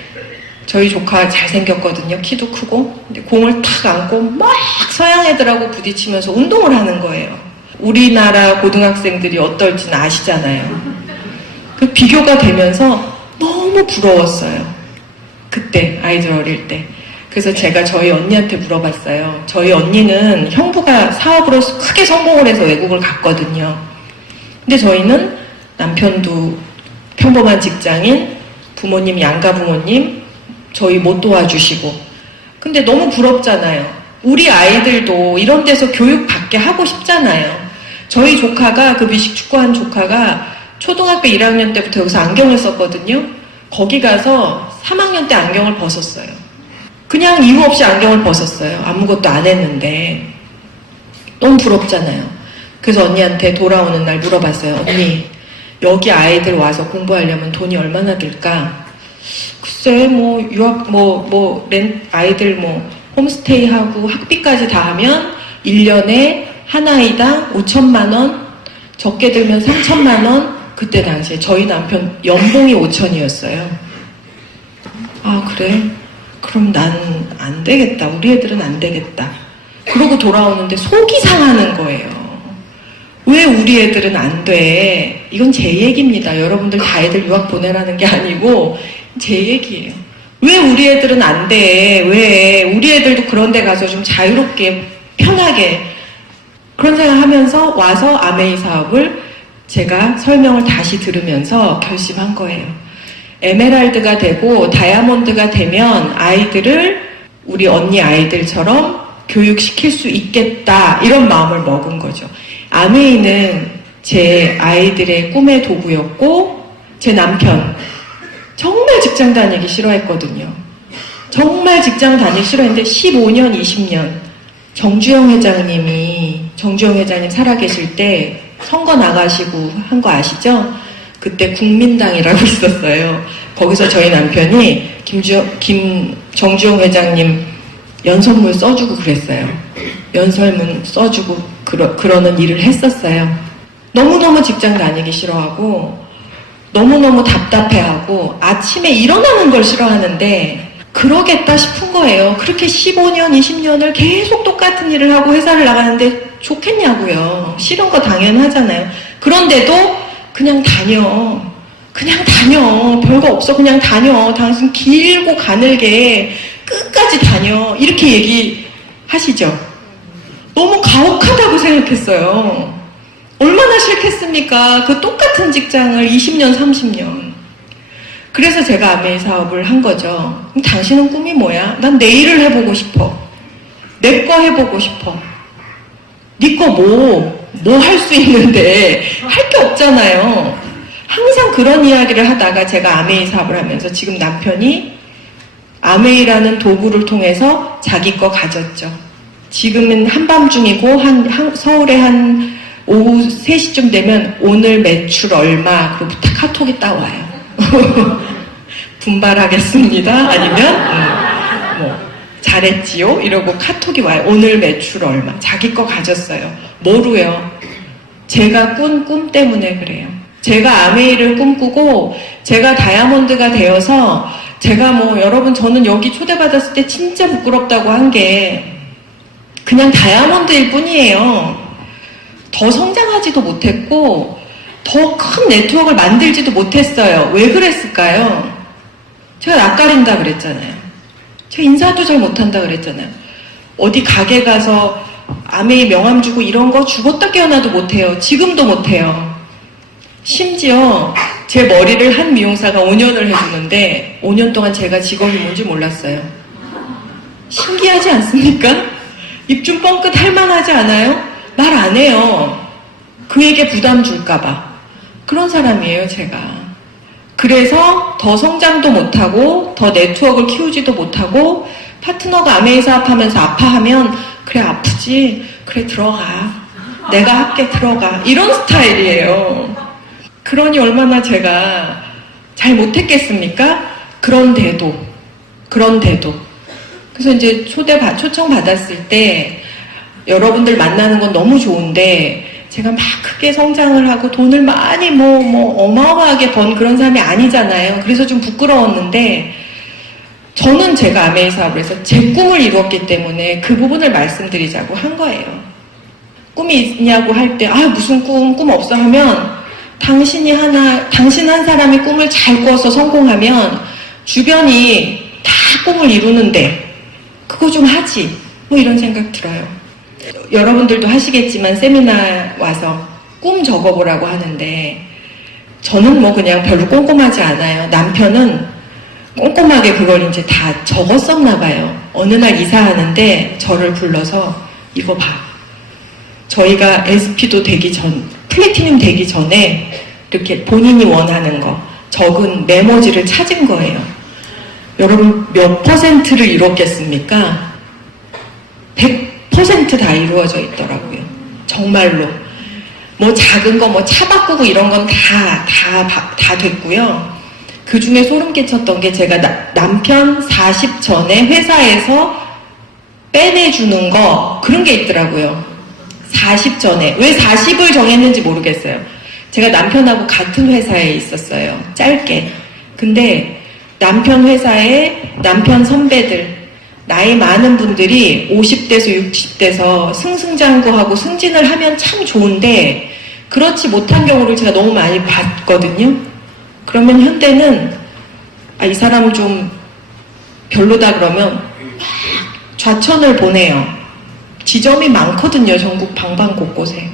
저희 조카 잘생겼거든요. 키도 크고. 근데 공을 탁 안고 막 서양 애들하고 부딪히면서 운동을 하는 거예요. 우리나라 고등학생들이 어떨지는 아시잖아요. 그 비교가 되면서 너무 부러웠어요. 그때 아이들 어릴 때. 그래서 제가 저희 언니한테 물어봤어요. 저희 언니는 형부가 사업으로 크게 성공을 해서 외국을 갔거든요. 근데 저희는 남편도 평범한 직장인, 부모님 양가 부모님 저희 못 도와주시고. 근데 너무 부럽잖아요. 우리 아이들도 이런 데서 교육받게 하고 싶잖아요. 저희 조카가 그 미식축구한 조카가 초등학교 1학년 때부터 여기서 안경을 썼거든요. 거기 가서 3학년 때 안경을 벗었어요. 그냥 이유 없이 안경을 벗었어요. 아무것도 안 했는데. 너무 부럽잖아요. 그래서 언니한테 돌아오는 날 물어봤어요. 언니, 여기 아이들 와서 공부하려면 돈이 얼마나 들까? 글쎄, 유학, 아이들 홈스테이 하고 학비까지 다 하면 1년에 한 아이당 5천만 원 적게 들면 3천만 원, 그때 당시에 저희 남편 연봉이 5천이었어요. 아, 그래? 그럼 난 안 되겠다. 우리 애들은 안 되겠다. 그러고 돌아오는데 속이 상하는 거예요. 왜 우리 애들은 안 돼? 이건 제 얘기입니다. 여러분들 다 애들 유학 보내라는 게 아니고 제 얘기예요. 왜 우리 애들은 안 돼? 왜? 우리 애들도 그런 데 가서 좀 자유롭게, 편하게. 그런 생각하면서 와서 아메이 사업을 제가 설명을 다시 들으면서 결심한 거예요. 에메랄드가 되고 다이아몬드가 되면 아이들을 우리 언니 아이들처럼 교육시킬 수 있겠다, 이런 마음을 먹은 거죠. 아메이는 제 아이들의 꿈의 도구였고, 제 남편 정말 직장 다니기 싫어했거든요. 정말 직장 다니기 싫어했는데 15년, 20년 정주영 회장님 살아계실 때 선거 나가시고 한 거 아시죠? 그때 국민당이라고 있었어요. 거기서 저희 남편이 정주영 회장님 연설문 써주고 그랬어요. 연설문 써주고 그러는 일을 했었어요. 너무너무 직장 다니기 싫어하고 너무너무 답답해하고 아침에 일어나는 걸 싫어하는데 그러겠다 싶은 거예요. 그렇게 15년, 20년을 계속 똑같은 일을 하고 회사를 나가는데 좋겠냐고요. 싫은 거 당연하잖아요. 그런데도 그냥 다녀. 별거 없어. 그냥 다녀. 당신 길고 가늘게 끝까지 다녀. 이렇게 얘기하시죠. 너무 가혹하다고 생각했어요. 얼마나 싫겠습니까? 그 똑같은 직장을 20년, 30년. 그래서 제가 아메이 사업을 한 거죠. 그럼 당신은 꿈이 뭐야? 난 내 일을 해보고 싶어. 내 거 해보고 싶어. 네 거 뭐 할 수 있는데 할 게 없잖아요. 항상 그런 이야기를 하다가 제가 아메이 사업을 하면서 지금 남편이 아메이라는 도구를 통해서 자기 거 가졌죠. 지금은 한밤중이고 서울에 한 오후 3시쯤 되면 오늘 매출 얼마, 그리고 다 카톡이 따와요. 분발하겠습니다. 아니면 뭐 잘했지요? 이러고 카톡이 와요. 오늘 매출 얼마. 자기 거 가졌어요. 뭐로요? 제가 꾼 꿈 때문에 그래요. 제가 아메이를 꿈꾸고 제가 다이아몬드가 되어서 제가 여러분, 저는 여기 초대받았을 때 진짜 부끄럽다고 한 게 그냥 다이아몬드일 뿐이에요. 더 성장하지도 못했고 더 큰 네트워크를 만들지도 못했어요. 왜 그랬을까요? 제가 낯가린다 그랬잖아요. 제가 인사도 잘 못한다 그랬잖아요. 어디 가게 가서 아메이 명함 주고 이런 거 죽었다 깨어나도 못해요. 지금도 못해요. 심지어 제 머리를 한 미용사가 5년을 해주는데 5년 동안 제가 직업이 뭔지 몰랐어요. 신기하지 않습니까? 입 좀 뻥끗 할만하지 않아요? 말 안 해요. 그에게 부담 줄까봐. 그런 사람이에요, 제가. 그래서 더 성장도 못하고 더 네트워크를 키우지도 못하고 파트너가 아메이 사업하면서 아파하면 그래 아프지? 그래 들어가. 내가 할게 들어가. 이런 스타일이에요. 그러니 얼마나 제가 잘 못했겠습니까? 그런데도. 그래서 이제 초청 받았을 때 여러분들 만나는 건 너무 좋은데 제가 막 크게 성장을 하고 돈을 많이 어마어마하게 번 그런 사람이 아니잖아요. 그래서 좀 부끄러웠는데 저는 제가 아메이 사업을 해서 제 꿈을 이루었기 때문에 그 부분을 말씀드리자고 한 거예요. 꿈이 있냐고 할 때 무슨 꿈 없어 하면 당신 한 사람이 꿈을 잘 꿔서 성공하면 주변이 다 꿈을 이루는데 그거 좀 하지. 이런 생각 들어요. 여러분들도 하시겠지만 세미나 와서 꿈 적어보라고 하는데 저는 그냥 별로 꼼꼼하지 않아요. 남편은 꼼꼼하게 그걸 이제 다 적었었나 봐요. 어느 날 이사하는데 저를 불러서 이거 봐. 저희가 SP도 플래티늄 되기 전에 이렇게 본인이 원하는 거 적은 메모지를 찾은 거예요. 여러분 몇 %를 이뤘겠습니까? 100% 다 이루어져 있더라고요. 정말로. 작은 거 차 바꾸고 이런 건 다 됐고요. 그 중에 소름 끼쳤던 게 제가 남편 40 전에 회사에서 빼내주는 거 그런 게 있더라고요. 40 전에. 왜 40을 정했는지 모르겠어요. 제가 남편하고 같은 회사에 있었어요. 짧게. 근데 남편 회사에 남편 선배들, 나이 많은 분들이 50대에서 60대에서 승승장구하고 승진을 하면 참 좋은데 그렇지 못한 경우를 제가 너무 많이 봤거든요. 그러면 현대는 이 사람 좀 별로다 그러면 막 좌천을 보내요. 지점이 많거든요. 전국 방방곳곳에.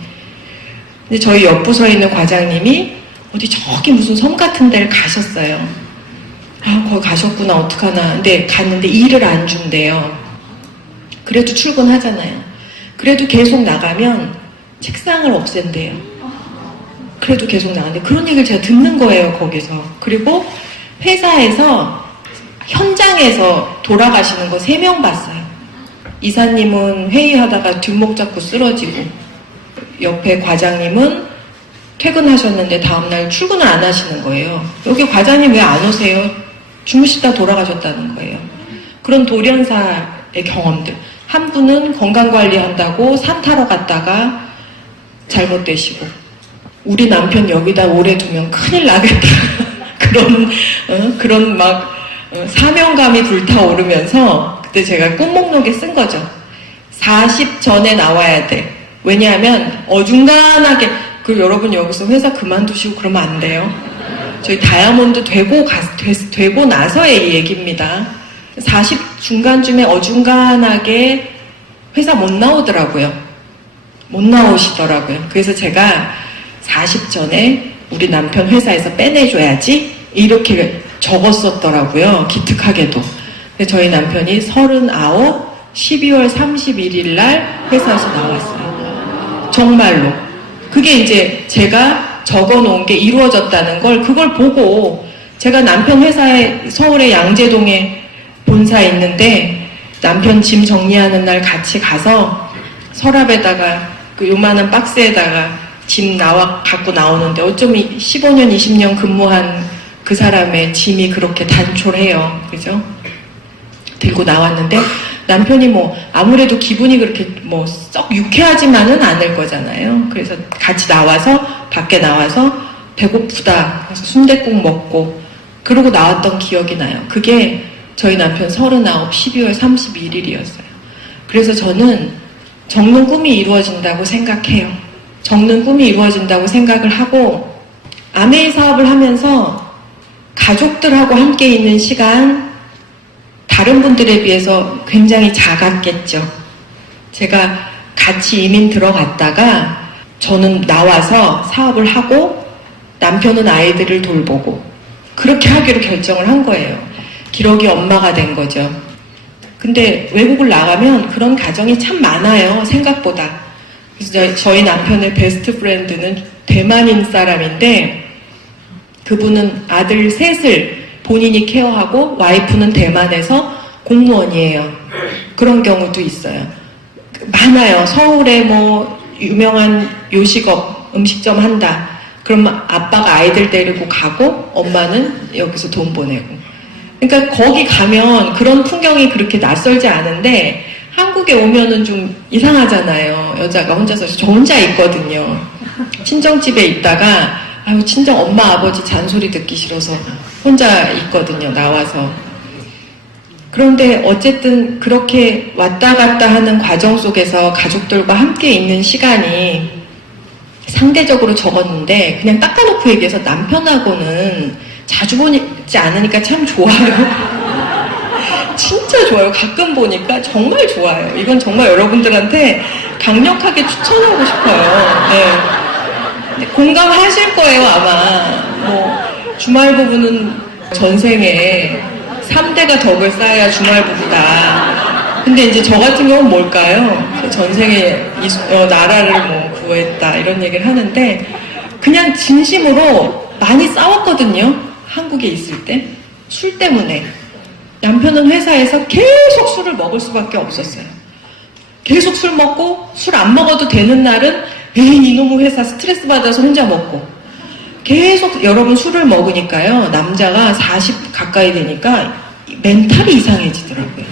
근데 저희 옆부서에 있는 과장님이 어디 저기 무슨 섬 같은 데를 가셨어요. 거기 가셨구나 어떡하나. 근데 갔는데 일을 안 준대요. 그래도 출근하잖아요. 그래도 계속 나가면 책상을 없앤대요. 그래도 계속 나가는데 그런 얘기를 제가 듣는 거예요. 거기서. 그리고 회사에서 현장에서 돌아가시는 거 3명 봤어요. 이사님은 회의하다가 뒷목 잡고 쓰러지고 옆에 과장님은 퇴근하셨는데 다음날 출근을 안 하시는 거예요. 여기 과장님 왜 안 오세요? 주무시다 돌아가셨다는 거예요. 그런 돌연사의 경험들. 한 분은 건강관리한다고 산 타러 갔다가 잘못되시고 우리 남편 여기다 오래 두면 큰일 나겠다. 그런 막 사명감이 불타오르면서 그때 제가 꿈목록에 쓴 거죠. 40 전에 나와야 돼. 왜냐하면 어중간하게 여러분 여기서 회사 그만두시고 그러면 안 돼요. 저희 다이아몬드 되고 나서의 이 얘기입니다. 40 중간쯤에 어중간하게 회사 못 나오더라고요. 못 나오시더라고요. 그래서 제가 40 전에 우리 남편 회사에서 빼내줘야지 이렇게 적었었더라고요. 기특하게도. 근데 저희 남편이 39 12월 31일 날 회사에서 나왔어요. 정말로. 그게 이제 제가 적어놓은 게 이루어졌다는 걸 그걸 보고 제가 남편 회사에 서울의 양재동에 본사에 있는데 남편 짐 정리하는 날 같이 가서 서랍에다가 그 요만한 박스에다가 짐 갖고 나오는데 어쩌면 15년 20년 근무한 그 사람의 짐이 그렇게 단촐해요. 그죠? 들고 나왔는데 남편이 아무래도 기분이 그렇게 썩 유쾌하지만은 않을 거잖아요. 그래서 같이 밖에 나와서 배고프다. 그래서 순댓국 먹고 그러고 나왔던 기억이 나요. 그게 저희 남편 39 12월 31일이었어요. 그래서 저는 적는 꿈이 이루어진다고 생각해요. 적는 꿈이 이루어진다고 생각을 하고 아메이 사업을 하면서 가족들하고 함께 있는 시간 다른 분들에 비해서 굉장히 작았겠죠. 제가 같이 이민 들어갔다가 저는 나와서 사업을 하고 남편은 아이들을 돌보고 그렇게 하기로 결정을 한 거예요. 기러기 엄마가 된 거죠. 근데 외국을 나가면 그런 가정이 참 많아요. 생각보다. 그래서 저희 남편의 베스트 프렌드는 대만인 사람인데 그분은 아들 셋을 본인이 케어하고 와이프는 대만에서 공무원이에요. 그런 경우도 있어요. 많아요. 서울에 유명한 요식업, 음식점 한다. 그러면 아빠가 아이들 데리고 가고 엄마는 여기서 돈 보내고. 그러니까 거기 가면 그런 풍경이 그렇게 낯설지 않은데 한국에 오면은 좀 이상하잖아요. 여자가 혼자서. 저 혼자 있거든요. 친정집에 있다가 친정 엄마 아버지 잔소리 듣기 싫어서 혼자 있거든요. 나와서. 그런데 어쨌든 그렇게 왔다 갔다 하는 과정 속에서 가족들과 함께 있는 시간이 상대적으로 적었는데 그냥 닦아놓고 얘기해서 남편하고는 자주 보지 않으니까 참 좋아요. 진짜 좋아요. 가끔 보니까 정말 좋아요. 이건 정말 여러분들한테 강력하게 추천하고 싶어요. 네. 공감하실 거예요, 아마. 주말 부부는 전생에 3대가 덕을 쌓아야 주말 부부다. 근데 이제 저 같은 경우는 뭘까요? 전생에 나라를 구했다. 이런 얘기를 하는데, 그냥 진심으로 많이 싸웠거든요. 한국에 있을 때. 술 때문에. 남편은 회사에서 계속 술을 먹을 수밖에 없었어요. 계속 술 먹고 술 안 먹어도 되는 날은 이놈의 회사 스트레스 받아서 혼자 먹고 계속 여러분 술을 먹으니까요. 남자가 40 가까이 되니까 멘탈이 이상해지더라고요.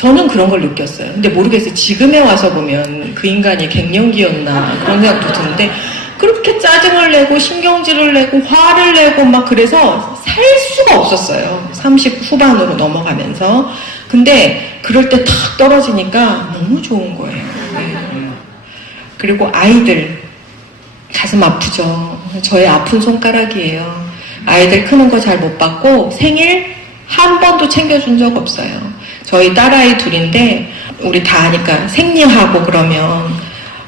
저는 그런 걸 느꼈어요. 근데 모르겠어요. 지금에 와서 보면 그 인간이 갱년기였나 그런 생각도 드는데 그렇게 짜증을 내고 신경질을 내고 화를 내고 막 그래서 살 수가 없었어요. 30 후반으로 넘어가면서. 근데 그럴 때 탁 떨어지니까 너무 좋은 거예요. 네. 그리고 아이들 가슴 아프죠. 저의 아픈 손가락이에요. 아이들 크는 거 잘 못 봤고 생일 한 번도 챙겨준 적 없어요. 저희 딸아이 둘인데 우리 다 아니까 생리하고 그러면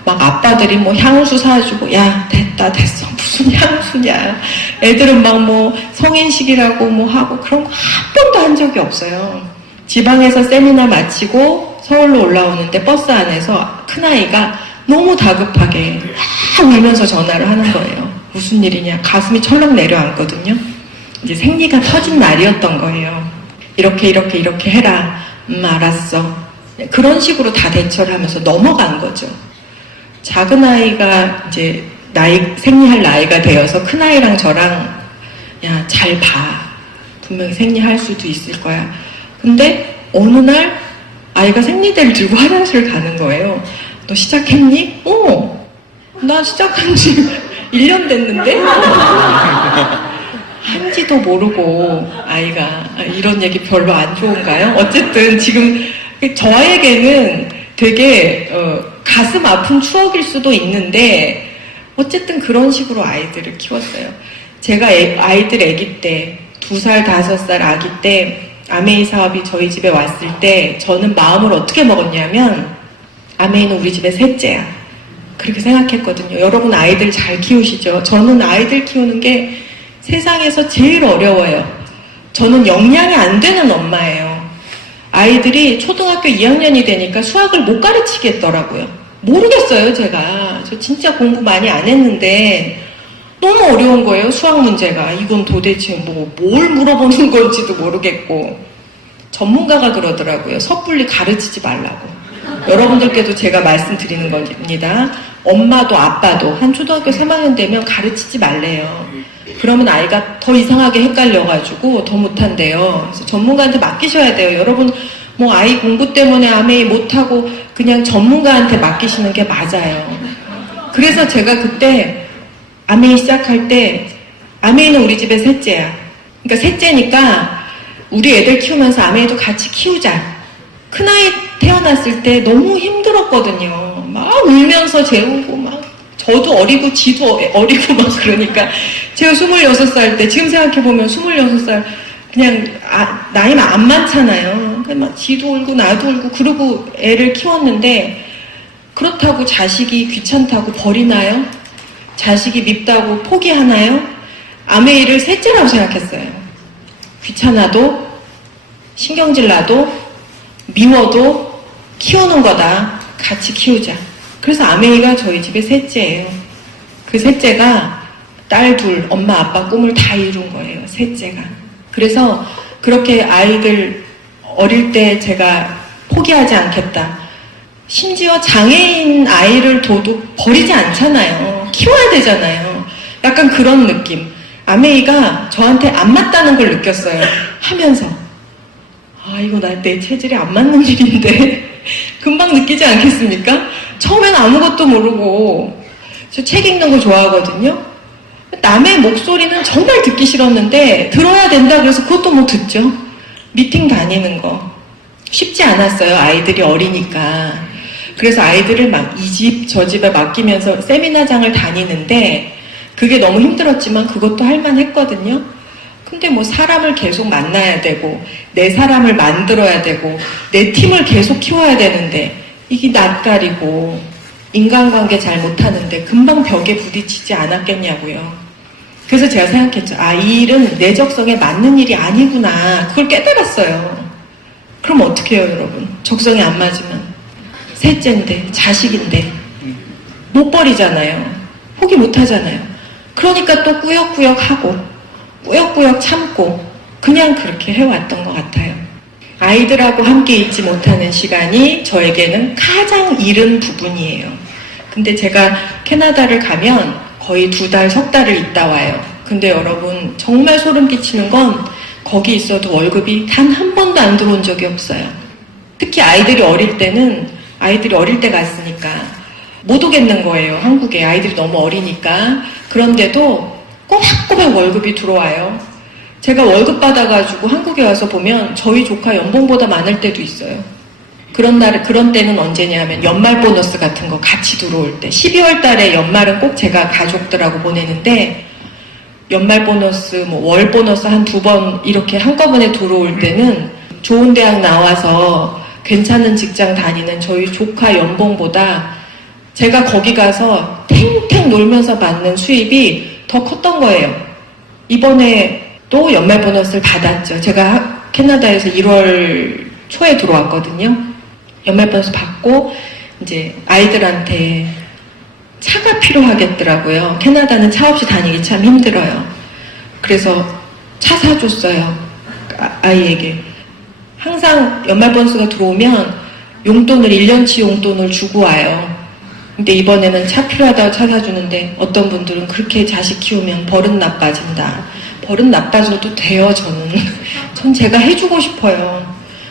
막 아빠들이 뭐 향수 사주고 야 됐어 무슨 향수냐 애들은 막 뭐 성인식이라고 뭐 하고 그런 거 한 번도 한 적이 없어요. 지방에서 세미나 마치고 서울로 올라오는데 버스 안에서 큰아이가 너무 다급하게 막 울면서 전화를 하는 거예요. 무슨 일이냐 가슴이 철렁 내려앉거든요. 이제 생리가 터진 날이었던 거예요. 이렇게 해라. 알았어. 그런 식으로 다 대처를 하면서 넘어간 거죠. 작은 아이가 이제 생리할 나이가 되어서 큰 아이랑 저랑 야, 잘 봐. 분명히 생리할 수도 있을 거야. 근데 어느 날 아이가 생리대를 들고 화장실 가는 거예요. 너 시작했니? 나 시작한 지 1년 됐는데? 한지도 모르고 아이가 이런 얘기 별로 안 좋은가요? 어쨌든 지금 저에게는 되게 가슴 아픈 추억일 수도 있는데 어쨌든 그런 식으로 아이들을 키웠어요. 제가 아이들 아기 때 2살, 5살 아기 때 아메이 사업이 저희 집에 왔을 때 저는 마음을 어떻게 먹었냐면 아메이는 우리 집의 셋째야. 그렇게 생각했거든요. 여러분 아이들 잘 키우시죠? 저는 아이들 키우는 게 세상에서 제일 어려워요. 저는 영양이 안 되는 엄마예요. 아이들이 초등학교 2학년이 되니까 수학을 못 가르치겠더라고요. 모르겠어요, 제가. 저 진짜 공부 많이 안 했는데 너무 어려운 거예요, 수학 문제가. 이건 도대체 뭘 물어보는 건지도 모르겠고. 전문가가 그러더라고요. 섣불리 가르치지 말라고. 여러분들께도 제가 말씀드리는 겁니다. 엄마도 아빠도 한 초등학교 3학년 되면 가르치지 말래요. 그러면 아이가 더 이상하게 헷갈려가지고 더 못한대요. 그래서 전문가한테 맡기셔야 돼요. 여러분 뭐 아이 공부 때문에 아메이 못하고 그냥 전문가한테 맡기시는 게 맞아요. 그래서 제가 그때 아메이 시작할 때 아메이는 우리 집의 셋째야. 그러니까 셋째니까 우리 애들 키우면서 아메이도 같이 키우자. 큰아이 태어났을 때 너무 힘들었거든요. 막 울면서 재우고 막 저도 어리고 지도 어리고 막 그러니까 제가 26살 때 지금 생각해보면 26살 그냥 나이가 안 많잖아요. 막 지도 울고 나도 울고 그러고 애를 키웠는데 그렇다고 자식이 귀찮다고 버리나요? 자식이 밉다고 포기하나요? 아메이를 셋째라고 생각했어요. 귀찮아도 신경질 나도 미워도 키우는 거다. 같이 키우자. 그래서 아메이가 저희 집의 셋째예요. 그 셋째가 딸 둘, 엄마 아빠 꿈을 다 이룬 거예요. 셋째가. 그래서 그렇게 아이들 어릴 때 제가 포기하지 않겠다. 심지어 장애인 아이를 둬도 버리지 않잖아요. 키워야 되잖아요. 약간 그런 느낌. 아메이가 저한테 안 맞다는 걸 느꼈어요. 하면서 이거 내 체질에 안 맞는 일인데 금방 느끼지 않겠습니까? 처음엔 아무것도 모르고 저 책 읽는 거 좋아하거든요. 남의 목소리는 정말 듣기 싫었는데 들어야 된다 그래서 그것도 뭐 듣죠. 미팅 다니는 거 쉽지 않았어요. 아이들이 어리니까. 그래서 아이들을 막 이 집 저 집에 맡기면서 세미나장을 다니는데 그게 너무 힘들었지만 그것도 할만했거든요. 근데 뭐 사람을 계속 만나야 되고 내 사람을 만들어야 되고 내 팀을 계속 키워야 되는데 이게 낯가리고 인간관계 잘 못하는데 금방 벽에 부딪히지 않았겠냐고요. 그래서 제가 생각했죠. 이 일은 내 적성에 맞는 일이 아니구나. 그걸 깨달았어요. 그럼 어떻게 해요, 여러분? 적성에 안 맞으면. 셋째인데, 자식인데 못 버리잖아요. 포기 못 하잖아요. 그러니까 또 꾸역꾸역 하고 꾸역꾸역 참고 그냥 그렇게 해왔던 것 같아요. 아이들하고 함께 있지 못하는 시간이 저에게는 가장 이른 부분이에요. 근데 제가 캐나다를 가면 거의 2달, 석 달을 있다 와요. 근데 여러분 정말 소름 끼치는 건 거기 있어도 월급이 단 한 번도 안 들어온 적이 없어요. 특히 아이들이 어릴 때는 아이들이 어릴 때 갔으니까 못 오겠는 거예요. 한국에 아이들이 너무 어리니까. 그런데도 꼬박꼬박 월급이 들어와요. 제가 월급 받아가지고 한국에 와서 보면 저희 조카 연봉보다 많을 때도 있어요. 그런 때는 언제냐면 연말 보너스 같은 거 같이 들어올 때 12월 달에 연말은 꼭 제가 가족들하고 보내는데 연말 보너스, 월 보너스 한 2번 이렇게 한꺼번에 들어올 때는 좋은 대학 나와서 괜찮은 직장 다니는 저희 조카 연봉보다 제가 거기 가서 탱탱 놀면서 받는 수입이 더 컸던 거예요. 이번에 또 연말 보너스를 받았죠. 제가 캐나다에서 1월 초에 들어왔거든요. 연말 보너스 받고 이제 아이들한테 차가 필요하겠더라고요. 캐나다는 차 없이 다니기 참 힘들어요. 그래서 차 사줬어요. 아이에게. 항상 연말 보너스가 들어오면 용돈을 1년치 용돈을 주고 와요. 근데 이번에는 차 필요하다고 차 사주는데 어떤 분들은 그렇게 자식 키우면 버릇 나빠진다. 버릇 나빠져도 돼요, 저는. 전 제가 해주고 싶어요.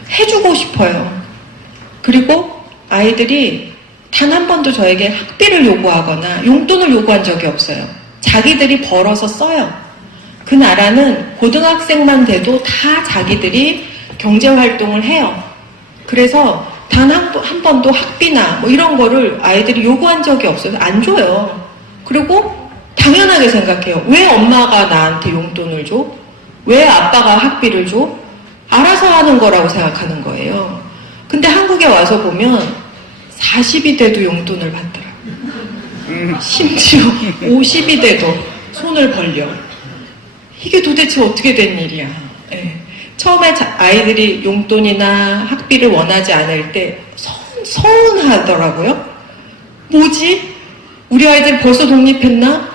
해주고 싶어요. 그리고 아이들이 단 한 번도 저에게 학비를 요구하거나 용돈을 요구한 적이 없어요. 자기들이 벌어서 써요. 그 나라는 고등학생만 돼도 다 자기들이 경제활동을 해요. 그래서 단 한 번도 학비나 뭐 이런 거를 아이들이 요구한 적이 없어서 안 줘요. 그리고 당연하게 생각해요. 왜 엄마가 나한테 용돈을 줘? 왜 아빠가 학비를 줘? 알아서 하는 거라고 생각하는 거예요. 근데 한국에 와서 보면 40이 돼도 용돈을 받더라고요. 심지어 50이 돼도 손을 벌려. 이게 도대체 어떻게 된 일이야. 네. 처음에 아이들이 용돈이나 학비를 원하지 않을 때 서운하더라고요. 뭐지? 우리 아이들 벌써 독립했나?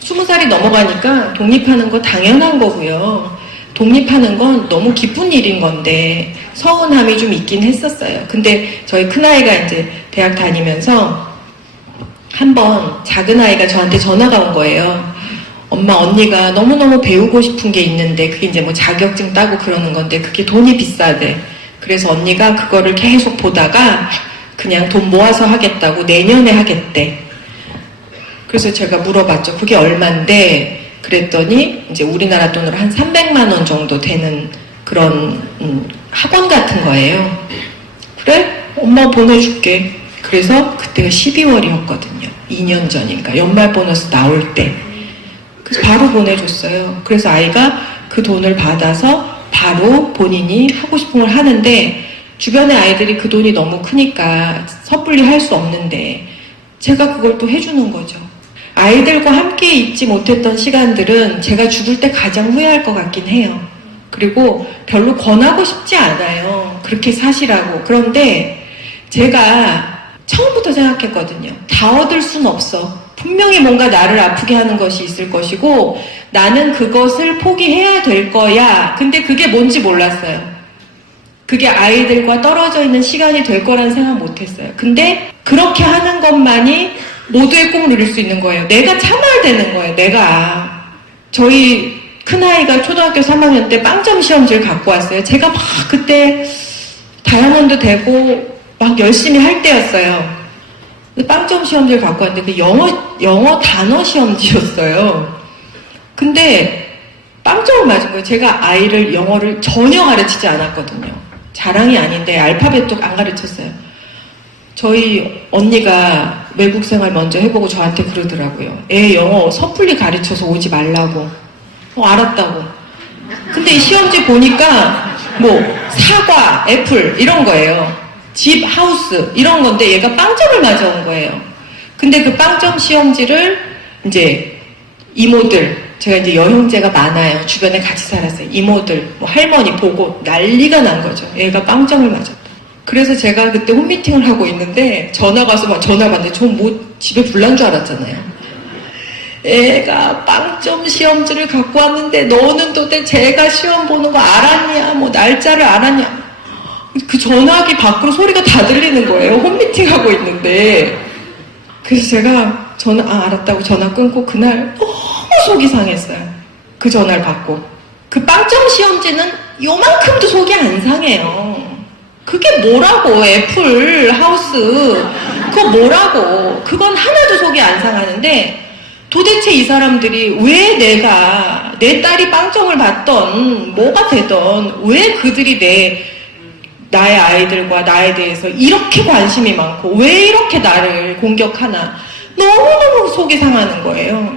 20살이 넘어가니까 독립하는 거 당연한 거고요. 독립하는 건 너무 기쁜 일인 건데 서운함이 좀 있긴 했었어요. 근데 저희 큰아이가 이제 대학 다니면서 한번 작은 아이가 저한테 전화가 온 거예요. 엄마, 언니가 너무너무 배우고 싶은 게 있는데 그게 이제 뭐 자격증 따고 그러는 건데 그게 돈이 비싸대. 그래서 언니가 그거를 계속 보다가 그냥 돈 모아서 하겠다고 내년에 하겠대. 그래서 제가 물어봤죠. 그게 얼만데? 그랬더니 이제 우리나라 돈으로 한 300만 원 정도 되는 그런 학원 같은 거예요. 그래? 엄마 보내줄게. 그래서 그때가 12월이었거든요. 2년 전이니까 연말 보너스 나올 때. 그래서 바로 보내줬어요. 그래서 아이가 그 돈을 받아서 바로 본인이 하고 싶은 걸 하는데 주변의 아이들이 그 돈이 너무 크니까 섣불리 할 수 없는데 제가 그걸 또 해주는 거죠. 아이들과 함께 있지 못했던 시간들은 제가 죽을 때 가장 후회할 것 같긴 해요. 그리고 별로 권하고 싶지 않아요. 그렇게 사시라고. 그런데 제가 처음부터 생각했거든요. 다 얻을 순 없어. 분명히 뭔가 나를 아프게 하는 것이 있을 것이고 나는 그것을 포기해야 될 거야. 근데 그게 뭔지 몰랐어요. 그게 아이들과 떨어져 있는 시간이 될 거라는 생각 못했어요. 근데 그렇게 하는 것만이 모두의 꿈을 이룰 수 있는 거예요. 내가 참아야 되는 거예요. 내가. 저희 큰아이가 초등학교 3학년 때 빵점 시험지를 갖고 왔어요. 제가 막 그때 다이아몬드 되고 막 열심히 할 때였어요. 빵점 시험지를 갖고 왔는데 그 영어 단어 시험지였어요. 근데 빵점을 맞은 거예요. 제가 아이를 영어를 전혀 가르치지 않았거든요. 자랑이 아닌데 알파벳도 안 가르쳤어요. 저희 언니가 외국 생활 먼저 해보고 저한테 그러더라고요. 애 영어 섣불리 가르쳐서 오지 말라고. 알았다고. 근데 이 시험지 보니까 뭐 사과, 애플 이런 거예요. 집, 하우스 이런 건데 얘가 빵점을 맞아온 거예요. 근데 그 빵점 시험지를 이제 이모들, 제가 이제 여형제가 많아요. 주변에 같이 살았어요. 이모들, 뭐 할머니 보고 난리가 난 거죠. 얘가 빵점을 맞았다. 그래서 제가 그때 홈미팅을 하고 있는데 전화가 와서 막 전화 받는데 전 뭐 집에 불난 줄 알았잖아요. 애가 빵점 시험지를 갖고 왔는데 너는 도대체 제가 시험 보는 거 알았냐? 뭐 날짜를 알았냐? 그 전화기 밖으로 소리가 다 들리는 거예요. 홈미팅 하고 있는데. 그래서 제가 알았다고 전화 끊고 그날 너무 속이 상했어요. 그 전화를 받고. 그 빵점 시험지는 요만큼도 속이 안 상해요. 그게 뭐라고, 애플 하우스. 그거 뭐라고. 그건 하나도 속이 안 상하는데, 도대체 이 사람들이 왜 내가, 내 딸이 빵점을 받던, 뭐가 되던, 왜 그들이 나의 아이들과 나에 대해서 이렇게 관심이 많고, 왜 이렇게 나를 공격하나. 너무너무 속이 상하는 거예요.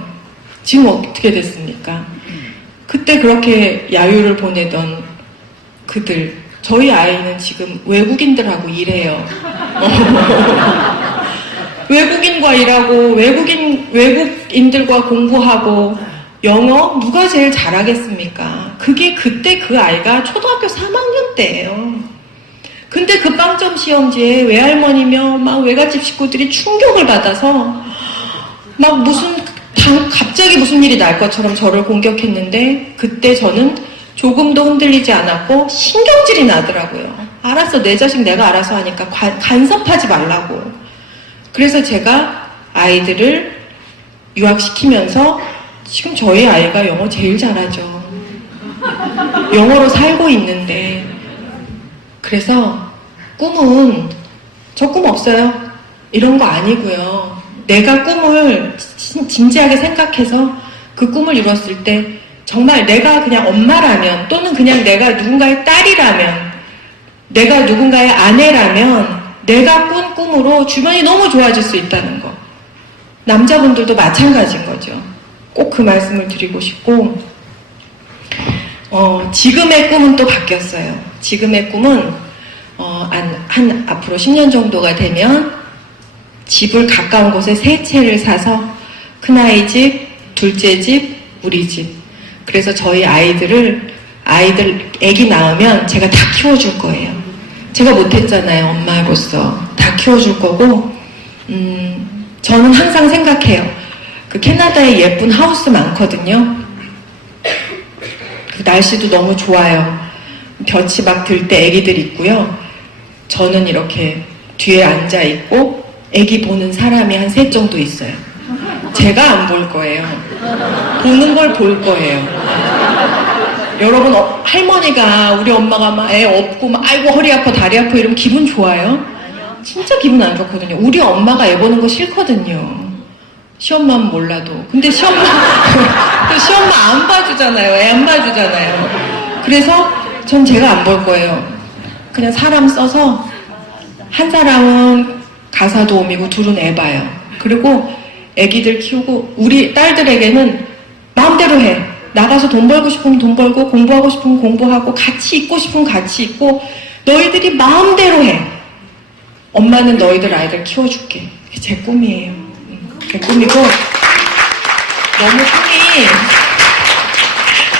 지금 어떻게 됐습니까? 그때 그렇게 야유를 보내던 그들, 저희 아이는 지금 외국인들하고 일해요. 외국인과 일하고 외국인들과 공부하고 영어 누가 제일 잘하겠습니까? 그게 그때 그 아이가 초등학교 3학년 때예요. 근데 그 빵점 시험지에 외할머니며 막 외갓집 식구들이 충격을 받아서 막 갑자기 무슨 일이 날 것처럼 저를 공격했는데 그때 저는 조금도 흔들리지 않았고 신경질이 나더라고요. 알았어, 내 자식 내가 알아서 하니까 간섭하지 말라고. 그래서 제가 아이들을 유학시키면서 지금 저희 아이가 영어 제일 잘하죠. 영어로 살고 있는데. 그래서 꿈은 저 꿈 없어요. 이런 거 아니고요. 내가 꿈을 진지하게 생각해서 그 꿈을 이뤘을 때 정말 내가 그냥 엄마라면 또는 그냥 내가 누군가의 딸이라면 내가 누군가의 아내라면 내가 꾼 꿈으로 주변이 너무 좋아질 수 있다는 거. 남자분들도 마찬가지인 거죠. 꼭 그 말씀을 드리고 싶고 지금의 꿈은 또 바뀌었어요. 지금의 꿈은 앞으로 10년 정도가 되면 집을 가까운 곳에 세 채를 사서 큰아이 집, 둘째 집, 우리 집. 그래서 저희 아이들 애기 낳으면 제가 다 키워줄 거예요. 제가 못했잖아요. 엄마로서 다 키워줄 거고 저는 항상 생각해요. 그 캐나다에 예쁜 하우스 많거든요. 그 날씨도 너무 좋아요. 볕이 막 들 때 애기들 있고요. 저는 이렇게 뒤에 앉아 있고 애기 보는 사람이 한 셋 정도 있어요. 제가 안 볼 거예요. 보는 걸 볼 거예요. 여러분, 할머니가 우리 엄마가 막 애 업고 막 아이고 허리 아파 다리 아파 이러면 기분 좋아요? 진짜 기분 안 좋거든요. 우리 엄마가 애 보는 거 싫거든요. 시엄마는 몰라도. 근데 시엄마 안 봐주잖아요. 애 안 봐주잖아요. 그래서 전 제가 안 볼 거예요. 그냥 사람 써서 한 사람은 가사 도우미고 둘은 애 봐요. 그리고 애기들 키우고 우리 딸들에게는 마음대로 해. 나가서 돈 벌고 싶으면 돈 벌고 공부하고 싶으면 공부하고 같이 있고 싶으면 같이 있고 너희들이 마음대로 해. 엄마는 너희들 아이들 키워줄게. 그게 제 꿈이에요. 제 꿈이고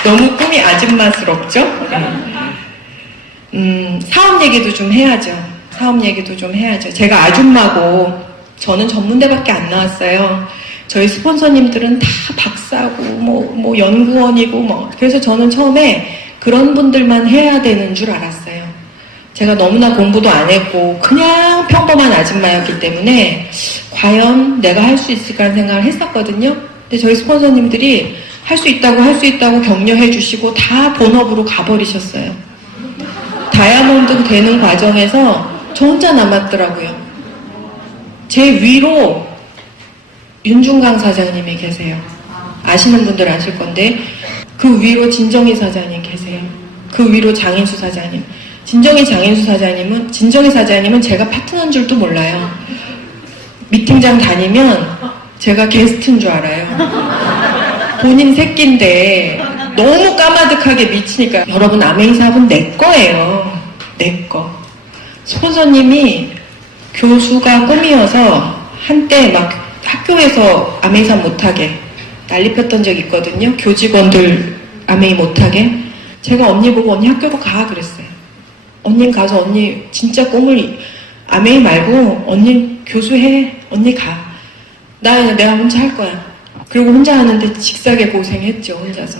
너무 꿈이 아줌마스럽죠? 사업 얘기도 좀 해야죠. 제가 아줌마고 저는 전문대밖에 안 나왔어요. 저희 스폰서님들은 다 박사고 뭐 연구원이고 그래서 저는 처음에 그런 분들만 해야 되는 줄 알았어요. 제가 너무나 공부도 안 했고 그냥 평범한 아줌마였기 때문에 과연 내가 할 수 있을까라는 생각을 했었거든요. 근데 저희 스폰서님들이 할 수 있다고 격려해 주시고 다 본업으로 가버리셨어요. 다이아몬드 되는 과정에서 저 혼자 남았더라고요. 제 위로 윤중강 사장님이 계세요. 아시는 분들 아실 건데 그 위로 진정희 사장님 계세요. 그 위로 장인수 사장님. 진정희 사장님은 제가 파트너인 줄도 몰라요. 미팅장 다니면 제가 게스트인 줄 알아요. 본인 새끼인데 너무 까마득하게 미치니까 여러분 아메이 사업은 내 거예요. 내 거. 스폰서님이 교수가 꿈이어서 한때 막 학교에서 아메이 사업 못하게 난리 폈던 적이 있거든요. 교직원들 아메이 못하게. 제가 언니 보고 언니 학교로 가 그랬어요. 언니 가서 언니 진짜 꿈을 아메이 말고 언니 교수해. 언니 가. 내가 혼자 할 거야. 그리고 혼자 하는데 직사게 고생했죠. 혼자서.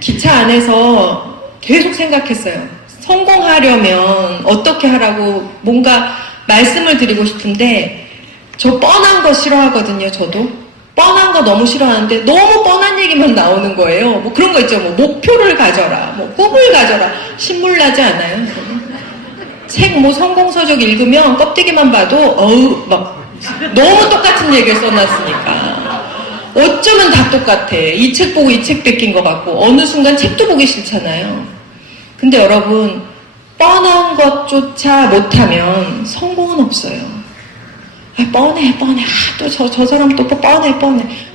기차 안에서 계속 생각했어요. 성공하려면 어떻게 하라고 뭔가 말씀을 드리고 싶은데 저 뻔한 거 싫어하거든요. 저도 뻔한 거 너무 싫어하는데 너무 뻔한 얘기만 나오는 거예요. 뭐 그런 거 있죠. 뭐 목표를 가져라, 뭐 꿈을 가져라. 신물 나지 않아요? 책 뭐 성공서적 읽으면 껍데기만 봐도 어우 막 너무 똑같은 얘기를 써놨으니까 어쩌면 다 똑같아. 이 책 보고 이 책 뺏긴 것 같고 어느 순간 책도 보기 싫잖아요. 근데 여러분 뻔한 것조차 못하면 성공은 없어요. 뻔해. 또 저 사람 또 뻔해.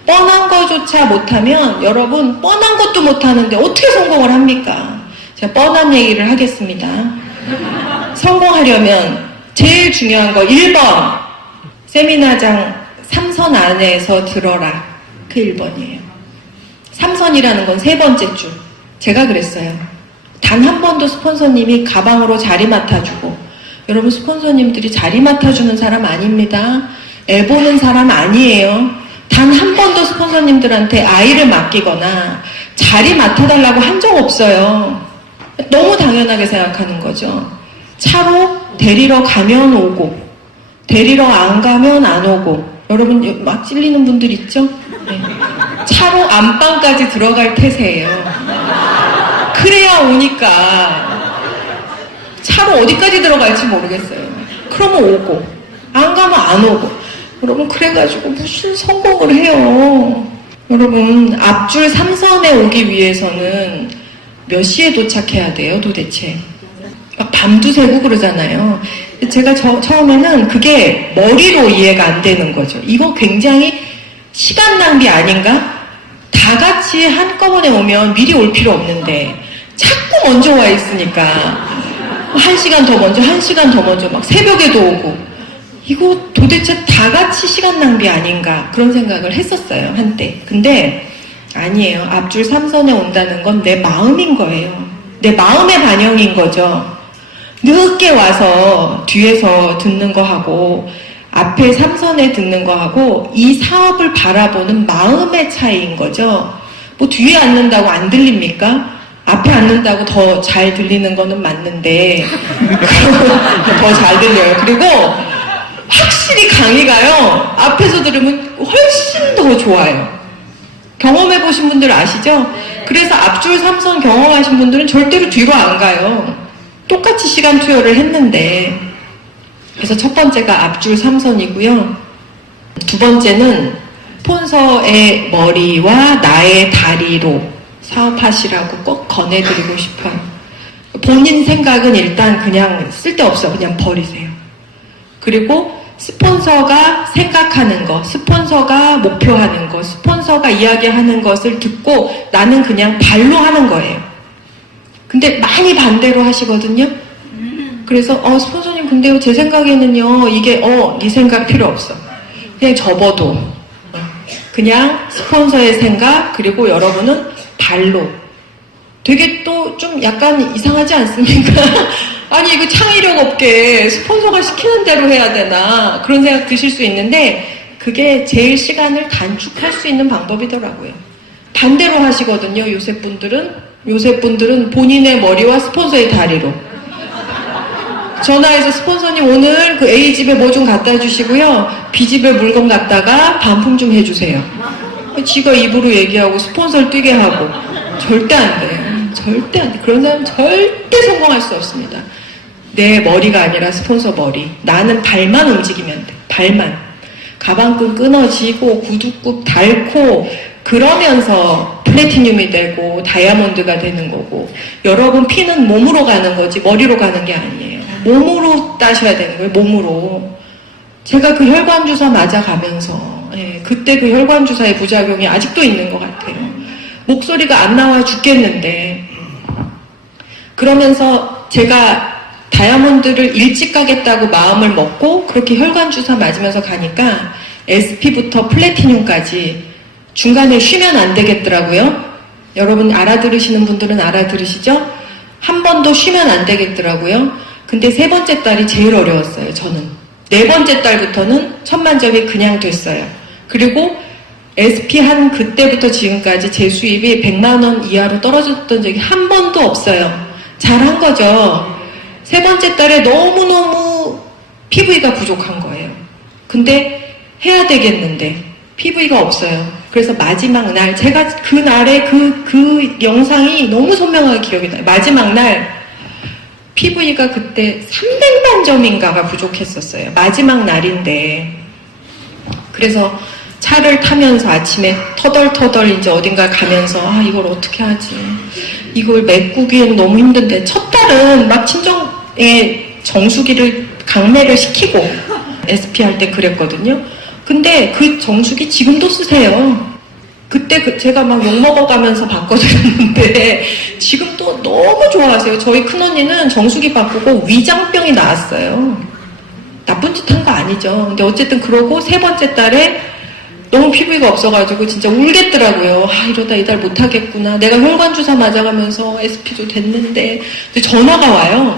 뻔한 거조차 못하면 여러분 뻔한 것도 못하는데 어떻게 성공을 합니까? 제가 뻔한 얘기를 하겠습니다. 성공하려면 제일 중요한 거 1번 세미나장 3선 안에서 들어라. 그 1번이에요. 3선이라는 건 세 번째 줄. 제가 그랬어요. 단 한 번도 스폰서님이 가방으로 자리 맡아주고 여러분 스폰서님들이 자리 맡아주는 사람 아닙니다. 애 보는 사람 아니에요. 단 한 번도 스폰서님들한테 아이를 맡기거나 자리 맡아달라고 한 적 없어요. 너무 당연하게 생각하는 거죠. 차로 데리러 가면 오고 데리러 안 가면 안 오고 여러분 막 찔리는 분들 있죠? 네. 차로 안방까지 들어갈 태세예요. 그래야 오니까 차로 어디까지 들어갈지 모르겠어요. 그러면 오고 안 가면 안 오고 여러분 그래가지고 무슨 성공을 해요. 여러분 앞줄 3선에 오기 위해서는 몇 시에 도착해야 돼요 도대체? 막 밤도 새고 그러잖아요. 제가 처음에는 그게 머리로 이해가 안 되는 거죠. 이거 굉장히 시간 낭비 아닌가? 다 같이 한꺼번에 오면 미리 올 필요 없는데 자꾸 먼저 와 있으니까 1시간 더 먼저 1시간 더 먼저 막 새벽에도 오고 이거 도대체 다 같이 시간 낭비 아닌가 그런 생각을 했었어요 한때. 근데 아니에요. 앞줄 3선에 온다는 건 내 마음인 거예요. 내 마음의 반영인 거죠. 늦게 와서 뒤에서 듣는 거하고 앞에 3선에 듣는 거하고 이 사업을 바라보는 마음의 차이인 거죠. 뭐 뒤에 앉는다고 안 들립니까? 앞에 앉는다고 더 잘 들리는 거는 맞는데 더 잘 들려요. 그리고 확실히 강의가요. 앞에서 들으면 훨씬 더 좋아요. 경험해 보신 분들 아시죠? 그래서 앞줄 3선 경험하신 분들은 절대로 뒤로 안 가요. 똑같이 시간 투여를 했는데 그래서 첫 번째가 앞줄 3선이고요. 두 번째는 스폰서의 머리와 나의 다리로 사업하시라고 꼭 권해드리고 싶어요. 본인 생각은 일단 그냥 쓸데없어. 그냥 버리세요. 그리고 스폰서가 생각하는 거, 스폰서가 목표하는 거, 스폰서가 이야기하는 것을 듣고 나는 그냥 발로 하는 거예요. 근데 많이 반대로 하시거든요. 그래서 스폰서님 근데요 제 생각에는요 이게 네 생각 필요 없어. 그냥 접어도 그냥 스폰서의 생각 그리고 여러분은 발로 되게 또 좀 약간 이상하지 않습니까? 아니 이거 창의력 없게 스폰서가 시키는 대로 해야 되나 그런 생각 드실 수 있는데 그게 제일 시간을 단축할 수 있는 방법이더라고요. 반대로 하시거든요. 요새 분들은 본인의 머리와 스폰서의 다리로 전화해서 스폰서님 오늘 그 A집에 뭐 좀 갖다 주시고요 B집에 물건 갖다가 반품 좀 해주세요. 지가 입으로 얘기하고 스폰서를 뛰게 하고 절대 안 돼요. 절대 안 돼. 그런 사람 절대 성공할 수 없습니다. 내 머리가 아니라 스폰서 머리. 나는 발만 움직이면 돼. 발만. 가방끈 끊어지고 구두굽 닳고 그러면서 플래티늄이 되고 다이아몬드가 되는 거고 여러분 피는 몸으로 가는 거지 머리로 가는 게 아니에요. 몸으로 따셔야 되는 거예요. 몸으로. 제가 그 혈관주사 맞아가면서 그때 그 혈관주사의 부작용이 아직도 있는 것 같아요. 목소리가 안 나와 죽겠는데 그러면서 제가 다이아몬드를 일찍 가겠다고 마음을 먹고 그렇게 혈관주사 맞으면서 가니까 SP부터 플래티늄까지 중간에 쉬면 안 되겠더라고요. 여러분 알아들으시는 분들은 알아들으시죠? 한 번도 쉬면 안 되겠더라고요. 근데 세 번째 달이 제일 어려웠어요. 저는. 네 번째 달부터는 천만점이 그냥 됐어요. 그리고 SP 한 그때부터 지금까지 제 수입이 100만 원 이하로 떨어졌던 적이 한 번도 없어요. 잘한 거죠. 세 번째 달에 너무너무 PV가 부족한 거예요. 근데 해야 되겠는데 PV가 없어요. 그래서 마지막 날 제가 그날의 그 영상이 너무 선명하게 기억이 나요. 마지막 날 PV가 그때 300만 점인가가 부족했었어요. 마지막 날인데. 그래서 차를 타면서 아침에 터덜터덜 이제 어딘가 가면서 이걸 어떻게 하지? 이걸 메꾸기엔 너무 힘든데 첫 달은 막 친정에 정수기를 강매를 시키고 SP 할 때 그랬거든요. 근데 그 정수기 지금도 쓰세요. 그때 제가 막 욕먹어가면서 바꿔드렸는데 지금도 너무 좋아하세요. 저희 큰언니는 정수기 바꾸고 위장병이 나왔어요. 나쁜 짓 한 거 아니죠. 근데 어쨌든 그러고 세 번째 달에 너무 피부가 없어가지고 진짜 울겠더라고요. 이러다 이달 못하겠구나. 내가 혈관주사 맞아가면서 SP도 됐는데. 근데 전화가 와요.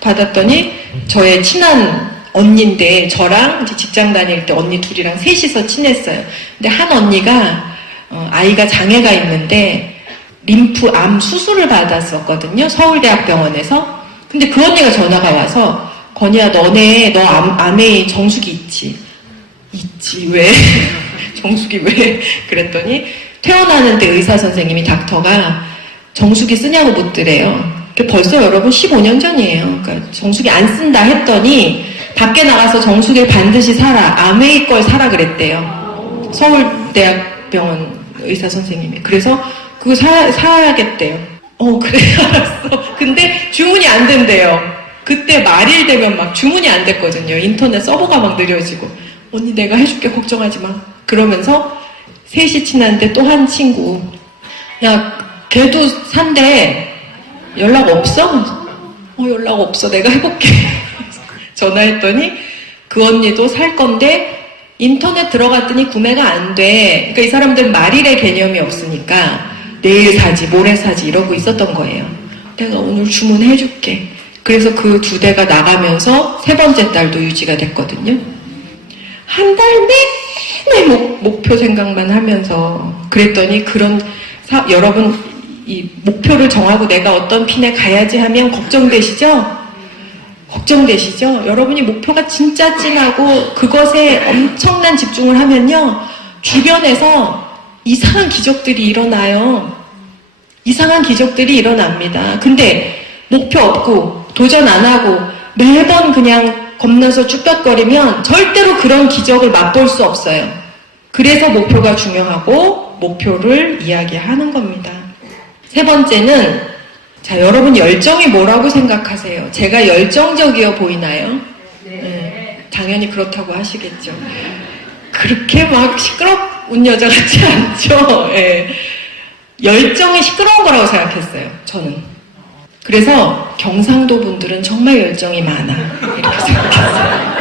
받았더니 저의 친한 언니인데 저랑 이제 직장 다닐 때 언니 둘이랑 셋이서 친했어요. 근데 한 언니가 아이가 장애가 있는데 림프암 수술을 받았었거든요. 서울대학병원에서. 근데 그 언니가 전화가 와서 건이야 너 암에 정수기 있지? 있지 왜? 정수기 왜? 그랬더니 퇴원하는데 의사 선생님이 닥터가 정수기 쓰냐고 묻더래요. 벌써 여러분 15년 전이에요. 그러니까 정수기 안 쓴다 했더니 밖에 나가서 정수기를 반드시 사라. 아메이 걸 사라 그랬대요. 서울대학병원 의사 선생님이. 그래서 그거 사야겠대요. 그래 알았어. 근데 주문이 안 된대요. 그때 말일 되면 막 주문이 안 됐거든요. 인터넷 서버가 막 느려지고. 언니 내가 해줄게 걱정하지 마. 그러면서 셋이 친한데 또 한 친구. 야 걔도 산대. 연락 없어? 연락 없어. 내가 해볼게. 전화했더니 그 언니도 살 건데 인터넷 들어갔더니 구매가 안 돼. 그러니까 이 사람들은 말일의 개념이 없으니까 내일 사지 모레 사지 이러고 있었던 거예요. 내가 오늘 주문해줄게. 그래서 그 2대가 나가면서 세 번째 달도 유지가 됐거든요. 한 달 내내 목표 생각만 하면서 그랬더니 여러분 이 목표를 정하고 내가 어떤 핀에 가야지 하면 걱정되시죠? 걱정되시죠? 여러분이 목표가 진짜 진하고 그것에 엄청난 집중을 하면요. 주변에서 이상한 기적들이 일어나요. 이상한 기적들이 일어납니다. 근데 목표 없고 도전 안 하고 매번 그냥 겁나서 쭈뼛거리면 절대로 그런 기적을 맛볼 수 없어요. 그래서 목표가 중요하고 목표를 이야기하는 겁니다. 세 번째는 여러분 열정이 뭐라고 생각하세요? 제가 열정적이어 보이나요? 네. 당연히 그렇다고 하시겠죠. 그렇게 막 시끄러운 여자 같지 않죠? 네. 열정이 시끄러운 거라고 생각했어요. 저는. 그래서 경상도 분들은 정말 열정이 많아 이렇게 생각했어요.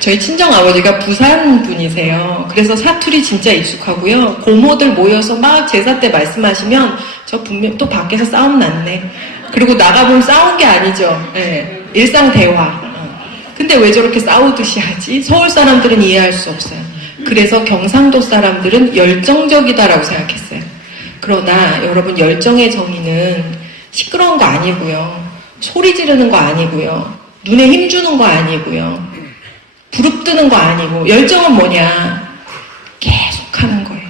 저희 친정아버지가 부산 분이세요. 그래서 사투리 진짜 익숙하고요. 고모들 모여서 막 제사 때 말씀하시면 저 분명 또 밖에서 싸움 났네. 그리고 나가보면 싸운 게 아니죠. 네. 일상 대화. 근데 왜 저렇게 싸우듯이 하지? 서울 사람들은 이해할 수 없어요. 그래서 경상도 사람들은 열정적이다라고 생각했어요. 그러나 여러분 열정의 정의는 시끄러운 거 아니고요. 소리 지르는 거 아니고요. 눈에 힘주는 거 아니고요. 부릅뜨는 거 아니고 열정은 뭐냐? 계속하는 거예요.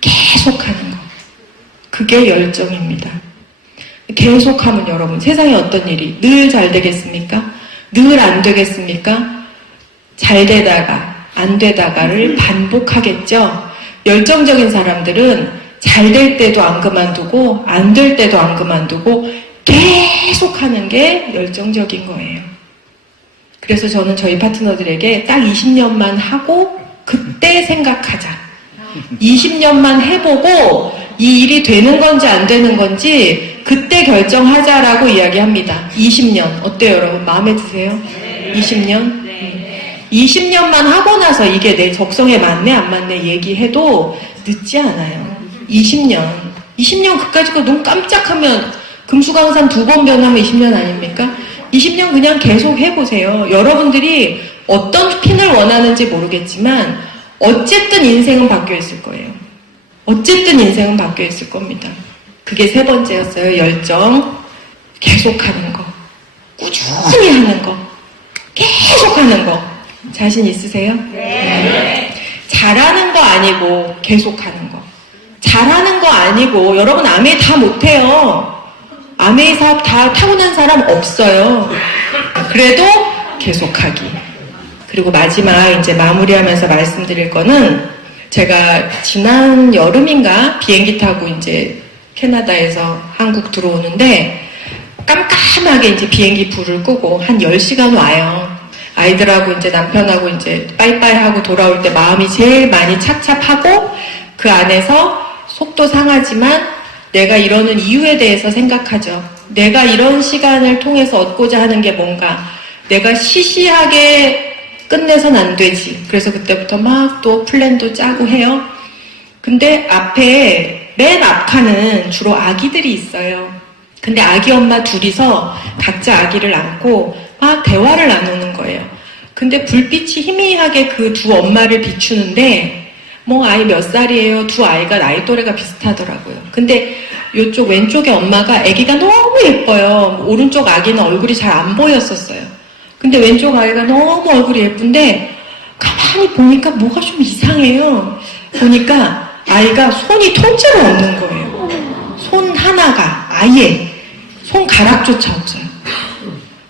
계속하는 거. 그게 열정입니다. 계속하면 여러분 세상에 어떤 일이 늘 잘 되겠습니까? 늘 안 되겠습니까? 잘 되다가 안 되다가를 반복하겠죠. 열정적인 사람들은 잘 될 때도 안 그만두고 안 될 때도 안 그만두고 계속하는 게 열정적인 거예요. 그래서 저는 저희 파트너들에게 딱 20년만 하고 그때 생각하자. 20년만 해보고 이 일이 되는 건지 안 되는 건지 그때 결정하자라고 이야기합니다. 20년. 어때요 여러분? 마음에 드세요? 20년? 20년만 하고 나서 이게 내 적성에 맞네 안 맞네 얘기해도 늦지 않아요. 20년 그까짓 거 눈 깜짝하면 금수강산 2번 변하면 20년 아닙니까? 20년 그냥 계속 해보세요. 여러분들이 어떤 핀을 원하는지 모르겠지만 어쨌든 인생은 바뀌어 있을 거예요. 어쨌든 인생은 바뀌어 있을 겁니다. 그게 세 번째였어요. 열정. 계속하는 거. 꾸준히 하는 거. 계속하는 거. 자신 있으세요? 네. 잘하는 거 아니고 계속하는 거. 잘하는 거 아니고 여러분 아메 다 못해요. 아메이 사업 다 타고난 사람 없어요. 그래도 계속하기. 그리고 마지막 이제 마무리하면서 말씀드릴 거는 제가 지난 여름인가 비행기 타고 이제 캐나다에서 한국 들어오는데 깜깜하게 이제 비행기 불을 끄고 한 10시간 와요. 아이들하고 이제 남편하고 이제 빠이빠이 하고 돌아올 때 마음이 제일 많이 착잡하고 그 안에서 속도 상하지만 내가 이러는 이유에 대해서 생각하죠. 내가 이런 시간을 통해서 얻고자 하는 게 뭔가. 내가 시시하게 끝내선 안 되지. 그래서 그때부터 막 또 플랜도 짜고 해요. 근데 앞에 맨 앞칸은 주로 아기들이 있어요. 근데 아기 엄마 둘이서 각자 아기를 안고 막 대화를 나누는 거예요. 근데 불빛이 희미하게 그 두 엄마를 비추는데 뭐 아이 몇 살이에요? 두 아이가 나이 또래가 비슷하더라고요. 근데 이쪽 왼쪽의 엄마가 아기가 너무 예뻐요. 오른쪽 아기는 얼굴이 잘 안 보였었어요. 근데 왼쪽 아이가 너무 얼굴이 예쁜데 가만히 보니까 뭐가 좀 이상해요. 보니까 아이가 손이 통째로 없는 거예요. 손 하나가 아예 손가락조차 없어요.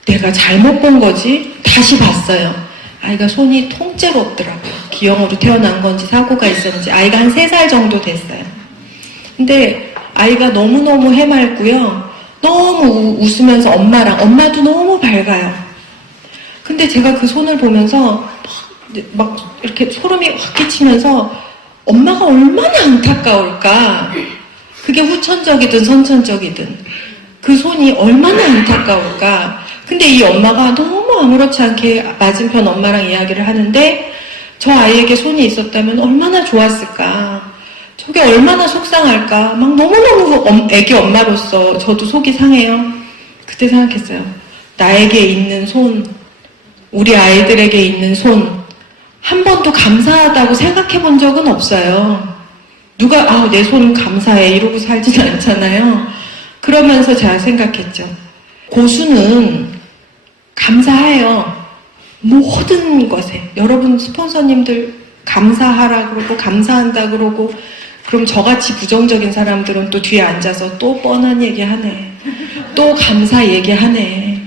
내가 잘못 본 거지? 다시 봤어요. 아이가 손이 통째로 없더라고요. 기형으로 태어난 건지 사고가 있었는지. 아이가 한 3살 정도 됐어요. 근데 아이가 너무너무 해맑고요. 너무 웃으면서 엄마도 너무 밝아요. 근데 제가 그 손을 보면서 막 이렇게 소름이 확 끼치면서 엄마가 얼마나 안타까울까. 그게 후천적이든 선천적이든 그 손이 얼마나 안타까울까. 근데 이 엄마가 너무 아무렇지 않게 맞은편 엄마랑 이야기를 하는데 저 아이에게 손이 있었다면 얼마나 좋았을까. 저게 얼마나 속상할까. 막 너무너무 애기 엄마로서 저도 속이 상해요. 그때 생각했어요. 나에게 있는 손, 우리 아이들에게 있는 손, 한 번도 감사하다고 생각해 본 적은 없어요. 누가 내 손 감사해 이러고 살진 않잖아요. 그러면서 제가 생각했죠. 고수는 감사해요. 모든 것에. 여러분 스폰서님들 감사하라 그러고 감사한다 그러고 그럼 저같이 부정적인 사람들은 또 뒤에 앉아서 또 뻔한 얘기하네. 또 감사 얘기하네.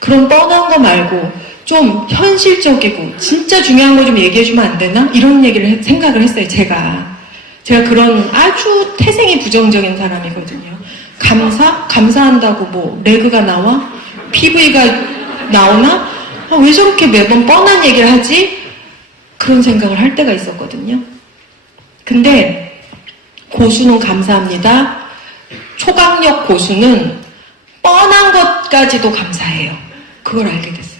그럼 뻔한 거 말고 좀 현실적이고 진짜 중요한 거 좀 얘기해주면 안 되나? 이런 얘기를 생각을 했어요. 제가 그런 아주 태생이 부정적인 사람이거든요. 감사한다고 뭐 레그가 나와? PV가 나오나? 왜 저렇게 매번 뻔한 얘기를 하지? 그런 생각을 할 때가 있었거든요. 근데 고수는 감사합니다. 초강력 고수는 뻔한 것까지도 감사해요. 그걸 알게 됐어요.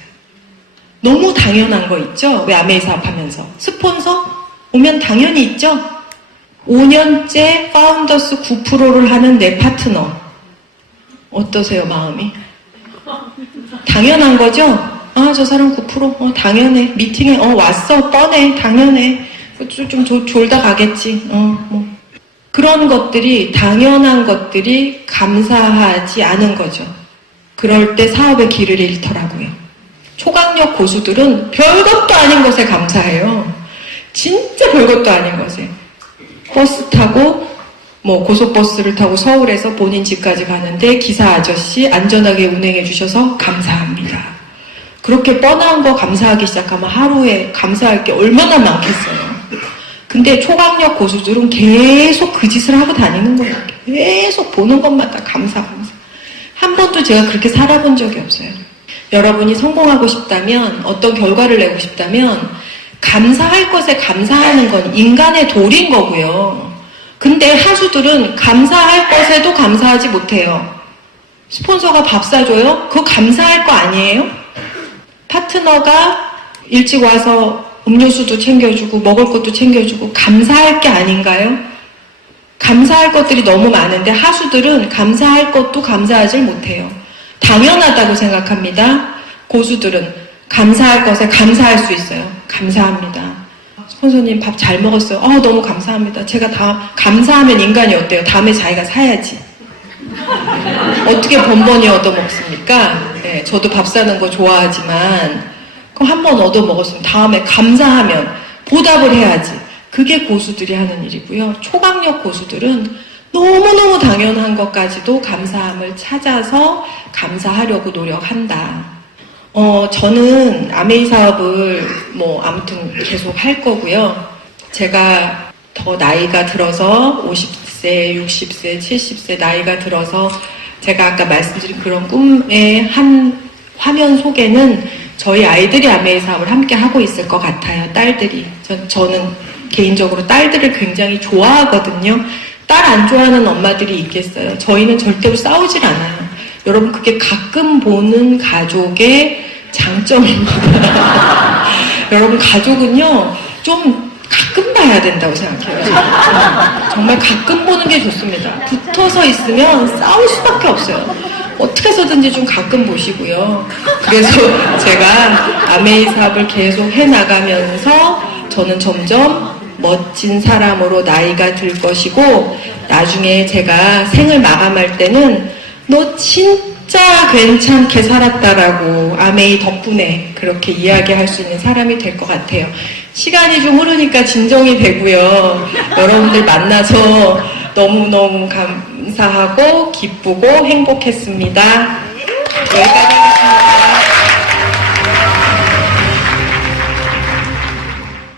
너무 당연한 거 있죠? 왜 아메이 사업하면서. 스폰서? 오면 당연히 있죠? 5년째 파운더스 9%를 하는 내 파트너. 어떠세요, 마음이? 당연한 거죠? 저 사람 9%? 당연해. 미팅에, 왔어. 뻔해. 당연해. 좀 졸다 가겠지. 뭐. 그런 것들이, 당연한 것들이 감사하지 않은 거죠. 그럴 때 사업의 길을 잃더라고요. 초강력 고수들은 별것도 아닌 것에 감사해요. 진짜 별것도 아닌 것에. 버스 타고 뭐 고속버스를 타고 서울에서 본인 집까지 가는데 기사 아저씨 안전하게 운행해 주셔서 감사합니다. 그렇게 뻔한 거 감사하기 시작하면 하루에 감사할 게 얼마나 많겠어요. 근데 초강력 고수들은 계속 그 짓을 하고 다니는 거예요. 계속 보는 것마다 감사. 한 번도 제가 그렇게 살아본 적이 없어요. 여러분이 성공하고 싶다면, 어떤 결과를 내고 싶다면 감사할 것에 감사하는 건 인간의 도리인 거고요. 근데 하수들은 감사할 것에도 감사하지 못해요. 스폰서가 밥 사줘요? 그거 감사할 거 아니에요? 파트너가 일찍 와서 음료수도 챙겨주고 먹을 것도 챙겨주고 감사할 게 아닌가요? 감사할 것들이 너무 많은데 하수들은 감사할 것도 감사하지 못해요. 당연하다고 생각합니다. 고수들은 감사할 것에 감사할 수 있어요. 감사합니다. 스폰서님 밥 잘 먹었어요. 너무 감사합니다. 제가 감사하면 인간이 어때요? 다음에 자기가 사야지. 어떻게 번번이 얻어먹습니까? 네, 저도 밥 사는 거 좋아하지만 그럼 한 번 얻어먹었으면 다음에 감사하면 보답을 해야지. 그게 고수들이 하는 일이고요. 초강력 고수들은 너무너무 당연한 것까지도 감사함을 찾아서 감사하려고 노력한다. 저는 아메이 사업을 아무튼 계속 할 거고요. 제가 더 나이가 들어서 50세, 60세, 70세 나이가 들어서 제가 아까 말씀드린 그런 꿈의 한 화면 속에는 저희 아이들이 아메이 사업을 함께 하고 있을 것 같아요. 딸들이. 저는 개인적으로 딸들을 굉장히 좋아하거든요. 딸 안 좋아하는 엄마들이 있겠어요. 저희는 절대로 싸우질 않아요. 여러분, 그게 가끔 보는 가족의 장점입니다. 여러분, 가족은요, 좀 가끔 봐야 된다고 생각해요. 정말 가끔 보는 게 좋습니다. 붙어서 있으면 싸울 수밖에 없어요. 어떻게 해서든지 좀 가끔 보시고요. 그래서 제가 아메이 사업을 계속 해나가면서 저는 점점 멋진 사람으로 나이가 들 것이고, 나중에 제가 생을 마감할 때는 너 진짜 괜찮게 살았다라고 아메이 덕분에 그렇게 이야기할 수 있는 사람이 될 것 같아요. 시간이 좀 흐르니까 진정이 되고요. 여러분들 만나서 너무너무 감사하고 기쁘고 행복했습니다. 여기까지.